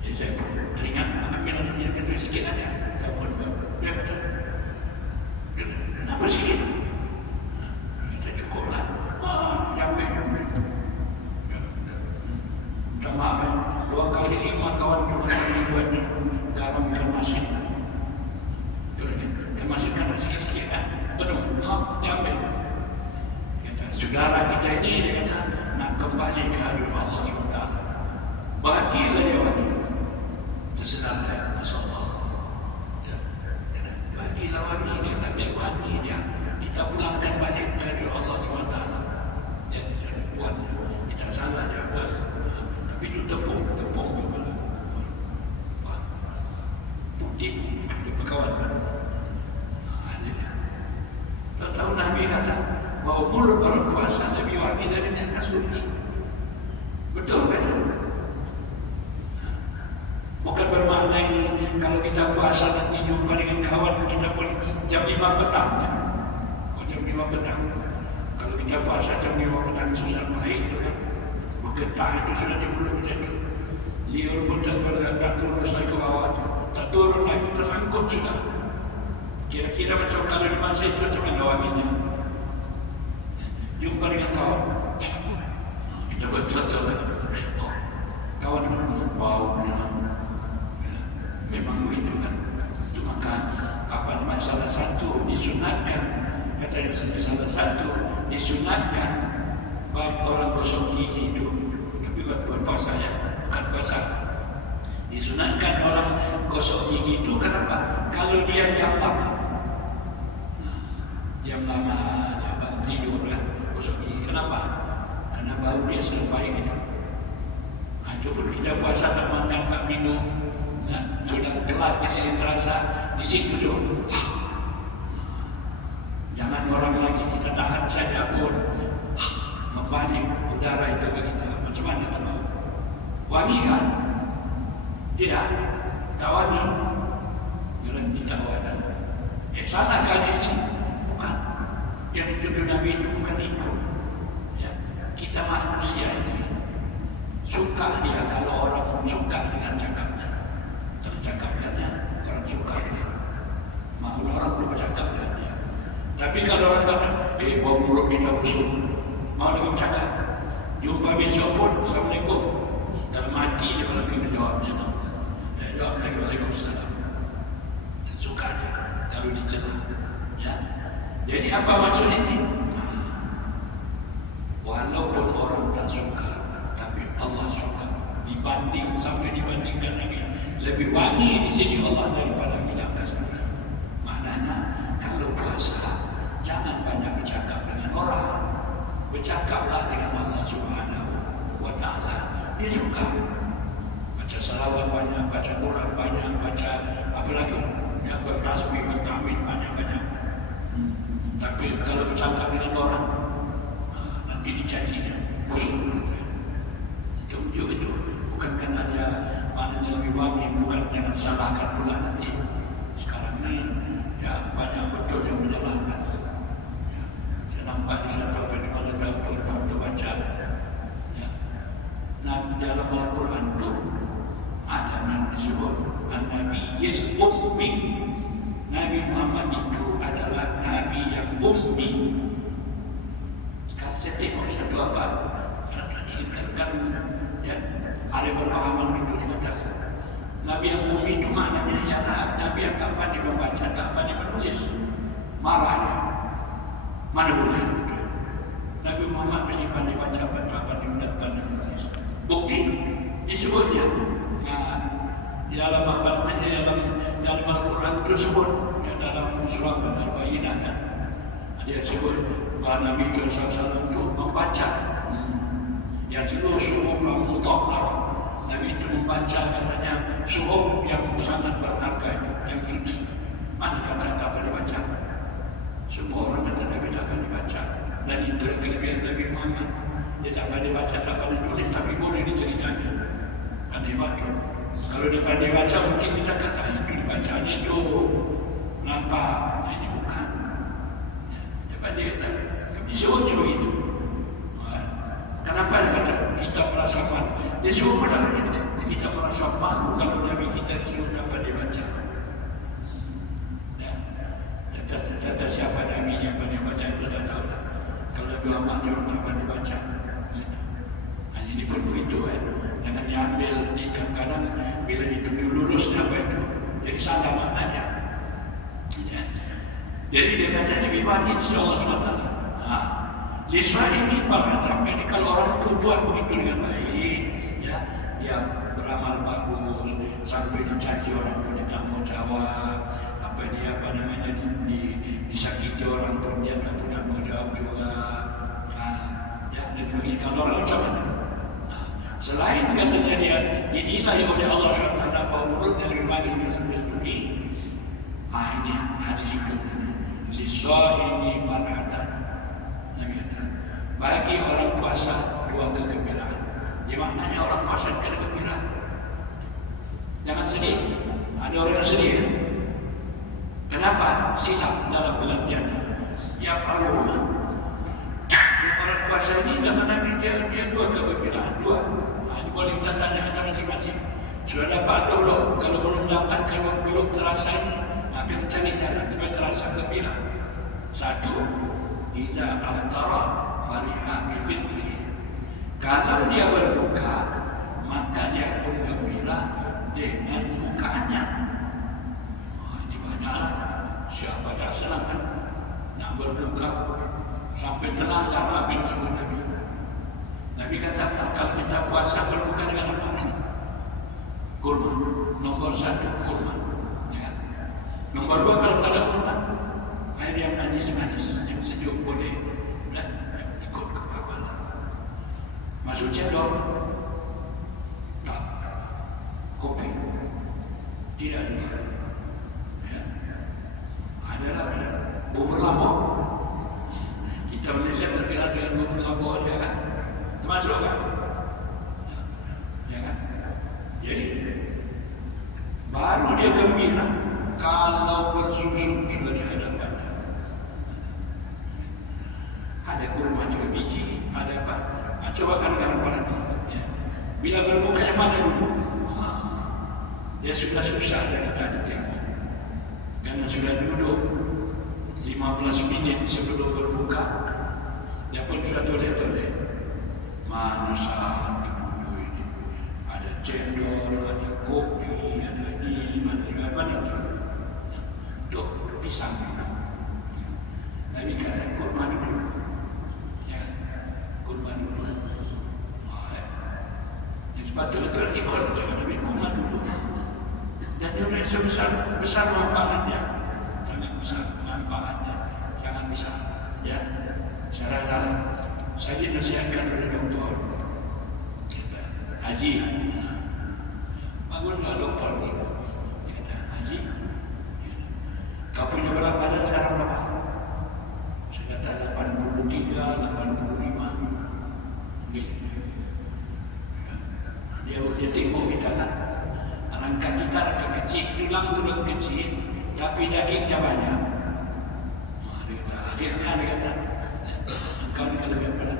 Jadi saya pun teringat ambil yang kecil sikit aja. Saya pun dia kata, kenapa sikit? Kita cukup lah. Sampai. Minta maaf 2 kali 5 kawan kami buat dalam ikan masin. Ikan masin kan sikit-sikit kan. Penuh, diambil. Kata, saudara kita ini, dia kata, nak kembali ke hadirat Allah SWT. Bahagialah dia wangi. Tersenang Masya Allah. Ya. Bahagialah wangi dia, ambil wangi dia. Kita pulangkan balik ke hadirat Allah SWT. Ya, kita buat. Kita salah dia buat. Tapi itu tepung juga. Putih, berkawan. Tahu Nabi kata bahawa mulut orang puasa lebih wangi dari minyak kasturi. Betul kan? Bukan bermakna ini kalau kita puasa nanti jumpa dengan kawan kita pun jam 5 petang. Ya? Jam 5 petang. Kalau kita puasa jam 5 petang susah baik. Bergetah itu sudah di mulut jadi. Liur pun tak lurus lagi ke bawah. Tak turun lagi, tersangkut sudah. Kira-kira macam kalau di masa itu macam mana wanginya. Jumpa dengan kawan. Kita betul-betul kawan baunya. Memang begitu kan. Cuma kan salah satu disunatkan. kata salah satu disunatkan bagi orang gosok gigi itu, tapi bukan puasa ya, bukan puasa. Disunatkan orang gosok gigi itu kenapa? Kalau dia diam lama, abang tidur kan, gosok gigi. Kenapa? Karena bau dia sering baik itu. Itu pun kita puasa tak makan, tak minum, sudah telat di sini terasa, di situ juga. Jangan orang lagi kita tahan saja pun membalik udara itu ke kita. Macam mana kalau wangi kan? Tidak, tak wangi. Jangan tidak wangi. Salah gadis ni? Bukan. Yang dituduh Nabi itu bukan itu. Ya. Kita manusia ini suka dia kalau orang suka dengan cakapnya. Kalau cakapkannya orang suka dia. Mahu orang belum bercakap dengan dia. Tapi kalau orang kata, bau mulut kita busuk, mau lagi bercakap. Jumpa besok pun, Assalamualaikum. Dalam hati dia lagi menjawabnya. Dia jawab lagi, Waalaikumsalam. Suka dia kalau dicela. Ya. Jadi apa maksud ini? Walaupun orang tak suka, tapi Allah suka. Dibandingkan lagi lebih wangi di sisi Allah daripada minyak kasturi. Maknanya kalau puasa jangan banyak bercakap dengan orang, bercakaplah dengan Allah Subhanahu wa Ta'ala. Dia suka baca salawat banyak, baca Quran banyak, baca apa lagi? Ya, bertasbih, bertahmid banyak-banyak. Tapi kalau bercakap dengan orang, nanti dicacinya busuk. Itu bukan kerana dia maknanya lebih wangi, bukan jangan salahkan pula nanti. Sekarang ni ya banyak betul yang menyalahkan. Ya, saya nampak di satu apa di mana jauh baca. Ya. Nah dalam Al-Quran itu ada yang disebut An-Nabiyil Ummi. Nabi Muhammad itu adalah Nabi yang ummi. Sekarang saya tengok satu apa kan ya, ada berpahaman itu dikatakan Nabi yang ummi itu maknanya ialah Nabi yang tak pandai membaca, tak pandai menulis, marahnya mana boleh. Nabi Muhammad mesti pandai baca, tak pandai menulis. Bukti disebutnya di dalam apa namanya, dalam Al-Quran tersebut, ya, dalam surah Al-Bayyinah kan dia sebut bahawa Nabi SAW itu membaca yang seluruh suhuf mutahharah. Nabi itu membaca katanya suhuf yang sangat berharga, yang suci. Mana kata tak boleh baca? Semua orang kata Nabi tak boleh baca. Dan itu kelebihan Nabi Muhammad. Dia tak boleh baca, tak boleh tulis, tapi boleh diceritakan. Pandai baca. Kalau dia pandai baca, mungkin kita kata itu dibacanya itu nampak. Ini bukan. Dia pandai kata, disebutnya begitu. Kenapa dia kata kita merasa malu? Dia suruh pada kita merasa malu kalau Nabi kita disuruh tak pandai baca. Ya. Kata siapa Nabi yang pandai baca itu tak tahu lah. Kalau Nabi Muhammad dia tak pandai baca. Hanya ini pun begitu jangan diambil di kadang-kadang bila dituduh lurus apa itu. Jadi salah maknanya. Ya. Jadi dia kata lebih baik insya-Allah SWT. Lisan ini para terangkan kalau orang itu buat begitu dengan baik, ya, dia beramal bagus, sampai dicaci orang pun dia tak mau jawab, disakiti orang pun dia tak mau jawab juga. Ya, dan begini kalau orang macam mana? Selain katanya dia dinilai oleh Allah SWT bahwa mulutnya lebih baik dari studi. Ini hadis itu. Lisan ini para bagi orang puasa dua kegembiraan. Di maknanya orang puasa ada kegembiraan. Jangan sedih. Ada orang yang sedih. Kenapa? Silap dalam pengertiannya. Ya Allah. Orang puasa ini kata Nabi dia dua kegembiraan. Dua. Ini boleh kita tanya antara masing-masing. Sudah dapat atau belum? Kalau belum dapat, kalau belum terasa ini, akan cari jalan supaya terasa gembira. Satu, iza aftara farihah bifitri. Kalau dia berbuka, maka dia pun gembira dengan bukaannya. Ini banyaklah. Siapa tak senang kan? Nak berbuka sampai tenanglah api sebut Nabi. Nabi kata kalau kita puasa berbuka dengan apa? Kurma. Nomor 1 kurma. Ya. Nomor 2 kalau tak ada kurma, air yang manis-manis, yang sejuk boleh. Ya. Ikut ke apa-apa. Masuk cendol? Tak. Kopi? Tidak juga. Ya. Ada lagi bubur lampau. Kita Malaysia terkenal dengan bubur lampau, ya kan? Termasuk kan? Ya kan? Jadi baru dia gembira kalau bersusun sudah di hadapannya. Ada kurma juga biji, ada apa? Coba kan kalian perhatikan. Ya. Bila berbuka yang mana dulu? Dia sudah susah dari tadi tengok. Karena sudah duduk 15 minit sebelum berbuka, dia pun sudah toleh-toleh. Mana saat dulu ini? Ada cendol, ada kopi, ada ini, ada apa-apa. Tuh, pisang. Nabi kata kurma dulu. Ya, kurma dulu. Yang sepatutnya ikut jangan Nabi kurma dulu. Dan Indonesia besar manfaatnya, sangat besar manfaatnya, sangat besar. Ya, saya salah. Saya dinasihatkan oleh doktor Haji. Baguslah doktor ni. Dia kata, Haji, kau punya berat badan sekarang berapa? Saya kata 83, 85. Mungkin. Dia tengok kita kan. Rangka kita rangka kecil, tulang kecil, tapi dagingnya banyak. Dia kata, akhirnya dia kata, engkau ni kalau lebih berat.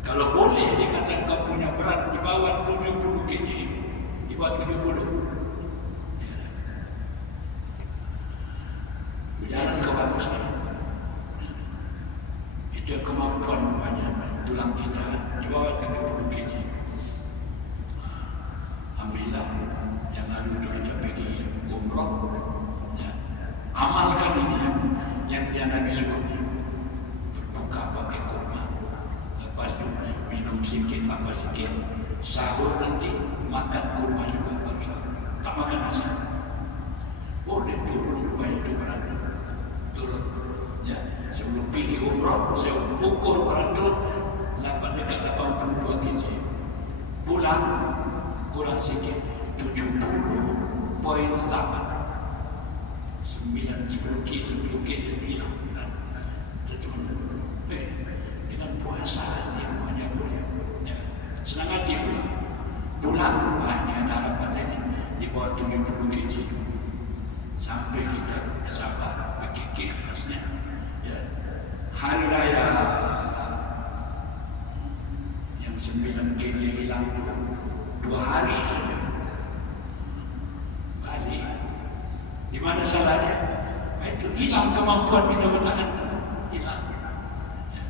Kalau boleh dia kata engkau punya berat di bawah 70 kg, di bawah 70. Berjalan ke bagus ni. Itu kemampuan banyak tulang kita di bawah 70 kg. Alhamdulillah yang lalu tu kita pergi umrah. Ya. Amalkan ini yang Nabi sebut ni. Berbuka pakai kurma. Lepas tu minum sikit apa sikit. Sahur nanti makan kurma juga baru sahur. Tak makan nasi. Boleh turun supaya itu berat tu. Turun. Ya. Sebelum pergi umrah saya ukur berat tu dekat 82 kg. Pulang kurang sikit 70.8. 10 kg dia hilang. Dengan puasa ni banyak boleh. Ya. Senang hati pula. Pulang ini ada harapan ini di bawah 70 kg. Sampai kita sabar berkikir ikhlasnya. Ya. Hari raya yang 9 kg hilang tu 2 hari saja. Balik. Di mana salahnya? Itu hilang kemampuan kita bertahan tu. Hilang. Ya.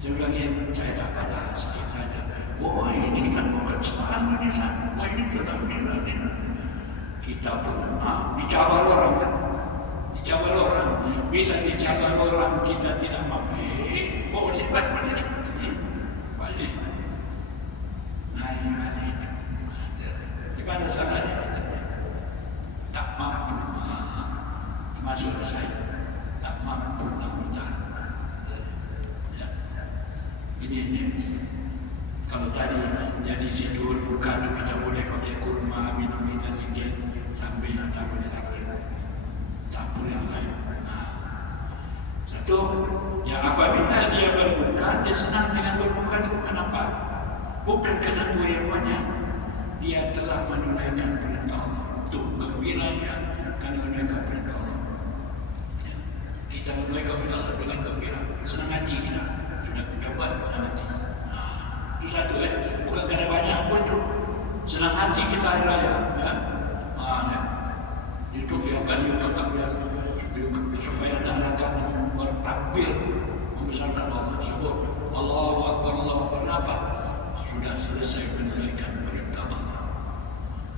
Saya bilang saya tak pada sikit saja. Oh ini kan bukan kesalahan ini Ustaz. Oh ini sudah meninggal ni. Kita pun dicabar orang kan. Dicabar orang. Bila dicabar orang kita tidak mampu. Boleh balik. Balik. Naik. Di mana salahnya kita? Tak mampu. Termasuklah saya. Tak mampu nak bertahan. Ya. Ini. Kalau tadi jadi situ buka tu kita boleh pakai kurma, minum kita sikit sampai tak boleh lagi. Campur yang lain. Satu, yang apabila dia berbuka, dia senang dengan berbuka itu. Kenapa? Bukan kerana dua yang banyak. Dia telah menunaikan perintah Allah. Itu gembiranya kerana menunaikan perintah Allah. Kita menunaikan perintah Allah dengan gembira. Senang hati kita. Sudah kita buat senang hati. Itu satu bukan kerana banyak pun tu. Senang hati kita hari raya. Ya. Itu biarkan dia tetap supaya dahrakan bertakbir membesarkan Allah. Sebut Allahu Akbar, Allahu Akbar. Kenapa? Sudah selesai menunaikan perintah Allah.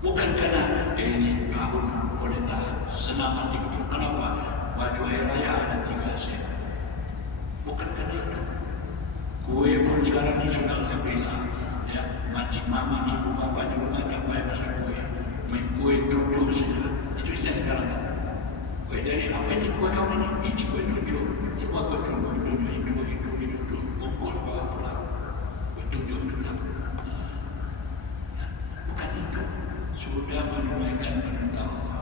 Bukan kerana ini tahun boleh tahan. Senang hati betul. Kenapa? Baju hari raya ada 3 set. Bukan karena itu. Kue pun sekarang ini sudah alhamdulillah. Ya, makcik mama, ibu, bapak juga nggak apa yang masak kue. Main kue tujuh sudah. Itu sudah sekarang kan. Kue dari apa ini kue kamu ini kue tujuh. Semua kue tujuh itu kumpul bawa pulang. Kue tujuh sudah. Bukan itu. Sudah menunaikan perintah Allah.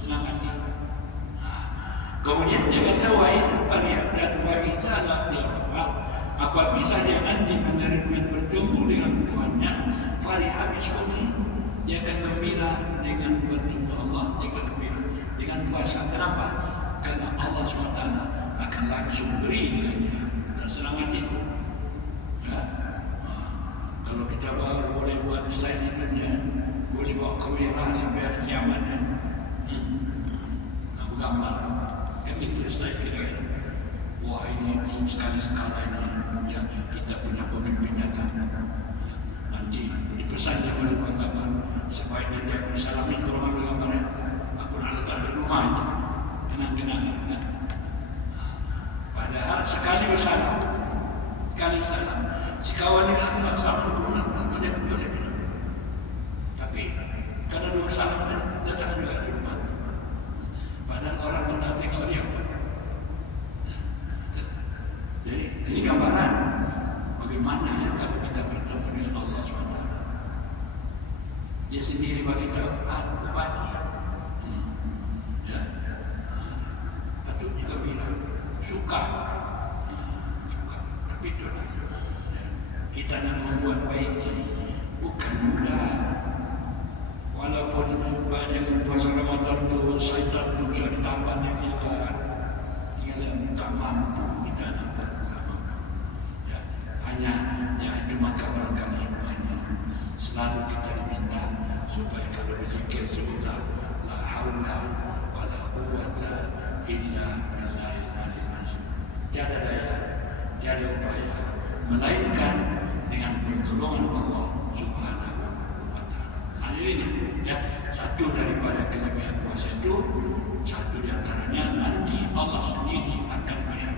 Senang hati. Kemudian dia kata wa'idah dan wa'idah apabila dia nanti menerima bertemu dengan Tuhannya, farihah bisyumi, dia akan gembira dengan bertemu Allah, dia akan gembira dengan puasa. Kenapa? Karena Allah SWT akan langsung beri dengannya kesenangan itu. Ya? Kalau kita baru boleh buat desain di dunia, boleh bawa kamera sampai hari kiamat ya. Aku gambar. Kan itu saya kira wah ini sekali-sekala ini ya kita punya pemimpin datang. Nanti dipesan dia pada gambar supaya nanti aku disalami kalau ambil gambarnya. Aku nak letak di rumah itu kenang-kenangan. Ya. Padahal sekali bersalam, si kawan yang aku tak salam berkenan dia boleh. Tapi karena dulu salam kan letak juga di rumah. Padahal orang tidak tengok dia pun. Jadi ini gambaran bagaimana ya kalau kita bertemu dengan Allah SWT. Dia sendiri bagi kita aku bagi. Ya, patutnya gembira, suka. Tapi itulah kita nak membuat baik ini bukan mudah. Walaupun banyak puasa Ramadan tu syaitan tu sudah ditambah dengan kita, tinggal yang tak mampu kita nak buat ya, hanya ya itu maka barangkali hanya selalu kita diminta supaya kalau berzikir sebutlah la haula wala quwwata illa billahil aliyil azim. Tiada daya, tiada upaya melainkan dengan pertolongan Allah Subhanahu wa taala. Ini ya, satu daripada kelebihan puasa itu, satu di antaranya nanti Allah sendiri akan bayar.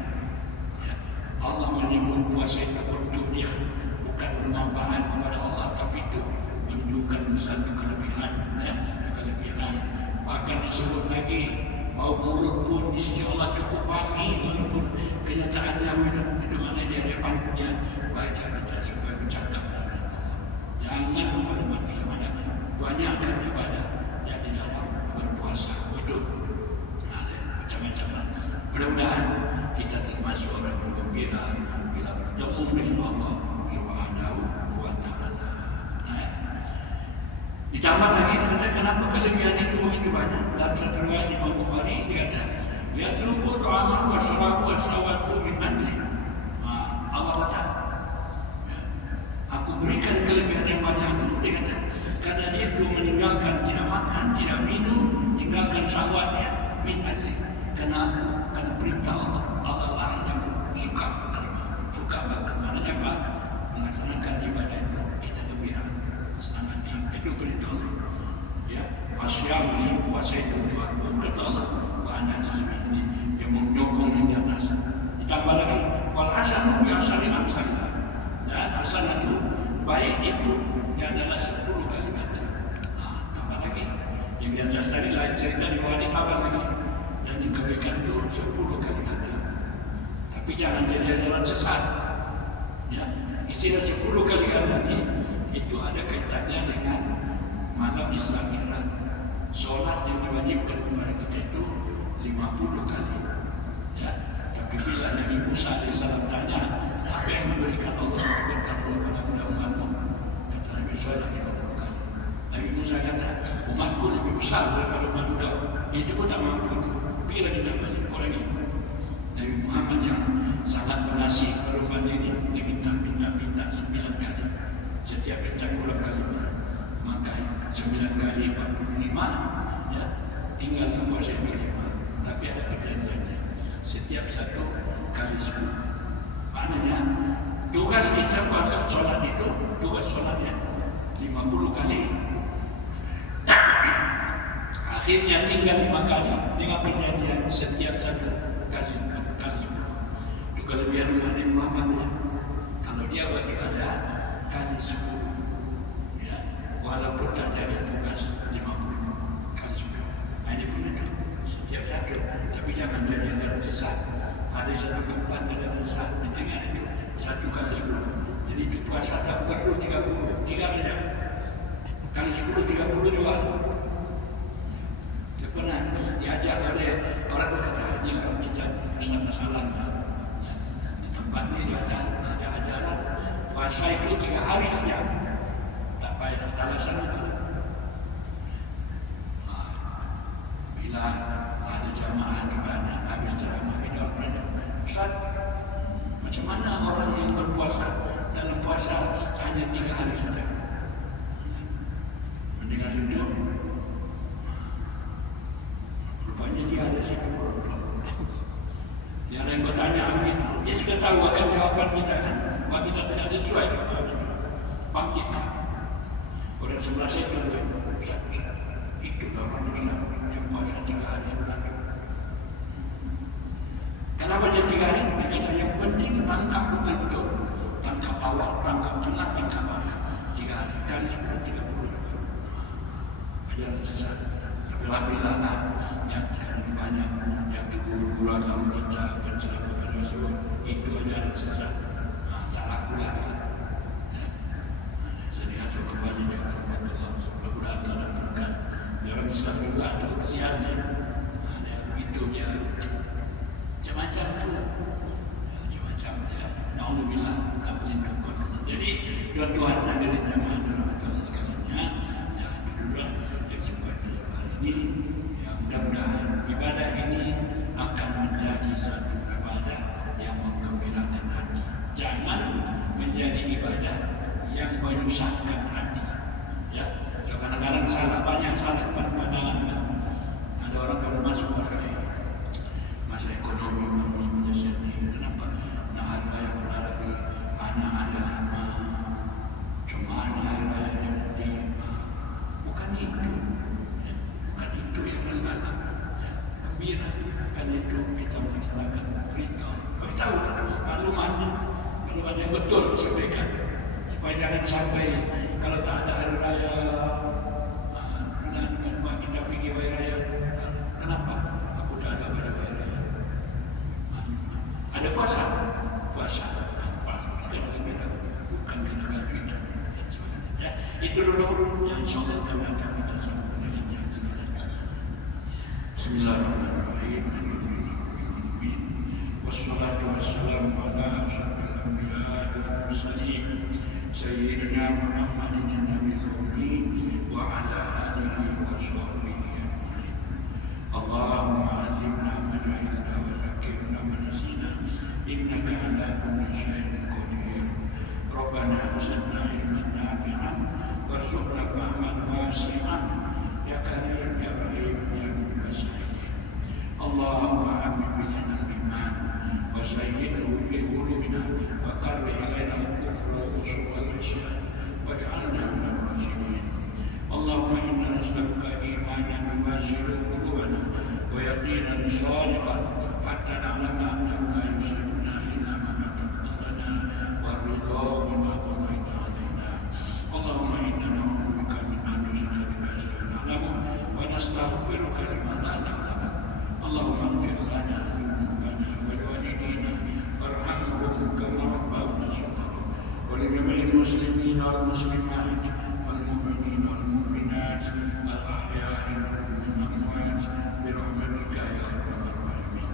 Ya, Allah menyebut puasa itu untuk dia, bukan bermanfaat kepada Allah, tapi itu menunjukkan satu kelebihan, ya, kelebihan. Bahkan disebut lagi, bau mulut pun di sisi Allah cukup wangi, walaupun kenyataannya itu mana dia panggungnya baca kita supaya bercakap dengan Allah. Jangan kepada manusia banyakkan ibadah yang di dalam berpuasa itu macam-macam lah. Mudah-mudahan kita termasuk orang bergembira bila bertemu dengan Allah Subhanahu wa taala. Ditambah lagi kenapa kelebihan itu begitu banyak. Dalam satu riwayat Imam Bukhari dia kata, ya terukut amal wa syarabu wa syawatu min adli. Allah kata, aku berikan kelebihan yang banyak itu, dia kata, karena dia itu meninggalkan tidak makan, tidak minum, tinggalkan syahwatnya min ajli. Karena perintah Allah, Allah larang dia pun suka terima, suka bagaimana apa melaksanakan ibadah itu kita gembira, senang hati. Itu perintah Allah. Ya, asyam ini puasa itu fardu kata Allah. Banyak sesuatu ini yang menyokong yang di atas. Ditambah lagi wal hasanu bi asali amsalha. Dan hasanah itu baik itu yang adalah 10 kali ganda. Tambah lagi yang di atas tadi lain cerita di bawah ditambah lagi dan yang kebaikan itu 10 kali ganda. Tapi jangan jadi jalan sesat. Ya, istilah 10 kali ganda ini itu ada kaitannya dengan malam Isra Mi'raj. Solat yang diwajibkan kepada kita itu 50 kali. Ya, tapi bila Nabi Musa AS tanya apa yang memberikan Allah kepada umatmu, kata Nabi solat 50 kali. Nabi Musa kata umatku lebih besar daripada umat kau. Itu pun tak mampu itu. Bila kita balik kurangi. Nabi Muhammad yang sangat pengasih kepada umatnya ini, dia minta 9 kali. Setiap minta kurang kali maka 9 kali 45 ya, tinggal puasa 5. Tapi ada perjanjiannya setiap 1 kali 10. Maknanya tugas kita puasa solat itu, tugas solatnya 50 kali. Akhirnya tinggal 5 kali dengan perjanjian setiap 1 kali 10. Itu kelebihan Nabi Muhammad ya. Kalau dia beribadah kali 10 ya, walaupun tak jadi tugas 50 kali 10. Ini pun itu setiap satu, tapi jangan jadi yang sesat. Ada satu tempat ada sesat di tengah itu 1 kali 10. Jadi itu puasa tak perlu 30, 3 saja. Kali 10 30 juga. Saya pernah diajak oleh orang berkata haji orang kita Ustaz Salam di tempat ini ada ajaran puasa itu 3 hari saja. Tak payah alasan itu. Bila ada jamaah ditanya habis ceramah ini orang tanya, Ustaz, macam mana orang yang berpuasa dalam puasa hanya 3 hari saja? Mendengar itu, rupanya dia ada situ. Dia ada yang bertanya begitu. Dia sudah tahu akan jawaban kita kan. Kalau kita tidak sesuai jawaban itu, bangkitlah. Orang sebelah saya itu, Ustaz, itu orang Islam yang puasa 3 hari sebulan. Kenapa dia 3 hari? Dia kata yang penting tangkap betul-betul. Tangkap awal, tangkap tengah, tangkap akhir. 3 hari, kali 10, 30. Ajaran sesat. Tapi alhamdulillah yang sekarang ini banyak yang guru-guru agama kita berceramah pada Rasulullah itu ajaran sesat. Tak laku lagi. Saya rasa kembali dia ke rumah Allah. Mudah-mudahan Allah berkat. Orang Islam juga ada kesiannya. Ada begitu dia macam-macam tu. Macam-macam dia. Alhamdulillah tak pelindung Allah. Jadi tuan-tuan hadirin jemaah dirahmati sekaliannya, ya itulah yang sempat hari ini. Ya mudah-mudahan ibadah ini akan menjadi satu ibadah yang menggembirakan hati. Jangan menjadi ibadah yang menyusahkan hati. Ya, kadang-kadang salah, banyak salah pandangan. Ada orang kalau masuk masa ekonomi Malaysia ini, kenapa nak hari raya pernah lagi anak ada 5, cuma anak hari raya dia nanti bukan itu ya. Bukan itu yang masalah ya. Gembira, bukan itu kita melaksanakan perintah. Beritahu maklumatnya yang betul disampaikan supaya jangan sampai kalau tak ada hari raya dan kita pergi hari raya. Kenapa aku tak ada pada hari raya? Ada puasa sekali berbeda, bukan kena baju itu dan sebagainya. Ya, itu dulu yang insyaAllah kami akan kita sambung dengan yang selanjutnya. Bismillahirrahmanirrahim. Wassalatu wassalamu ala asyrafil anbiya'i wal mursalin sayyidina Muhammadin nabiyil ummi wa ala alihi wa sahbihi ajma'in. Allahumma 'allimna ma jahilna wa zakkirna ma nasina innaka 'ala kulli syai'in qadir. Rabbana zidna ilman nafi'an warzuqna fahman wasi'an ya karim ya rahim ya mubassir. Allahumma habib ilaina al-iman wa zayyinhu fi qulubina wa qarrib ilaina al-kufra wa fusuqa wal 'isyan waj'alna minal rasyidin. Allahumma inna nas'aluka imanan yuwasi'u qulubana wa yaqinan shadiqan hatta na'lama annahu la yusibuna illa ma katabta lana wa ridha bima qadaita 'alaina. Allahumma inna na'udzu bika min an nushrika bika shay'an na'lamu wa nastaghfiruka lima la na'lamu. Allahumma ighfir lana dhunubana wa liwalidina warhamhum kama rabbawna shaghira wa li jami'il muslimina wal muslimat wal mu'minina wal mu'minat al ahya'i minhum wal amwat bi rahmatika ya arhamar rahimin.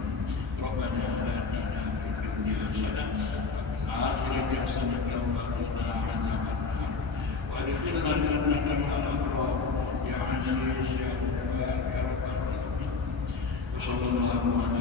Rabbana atina fid dunya hasanah wa fil akhirati hasanah wa qina adzaban nar wa adkhilna jannata ma'al abrar ya aziz ya ghafar ya rabbal alamin. Sallallahu alaihi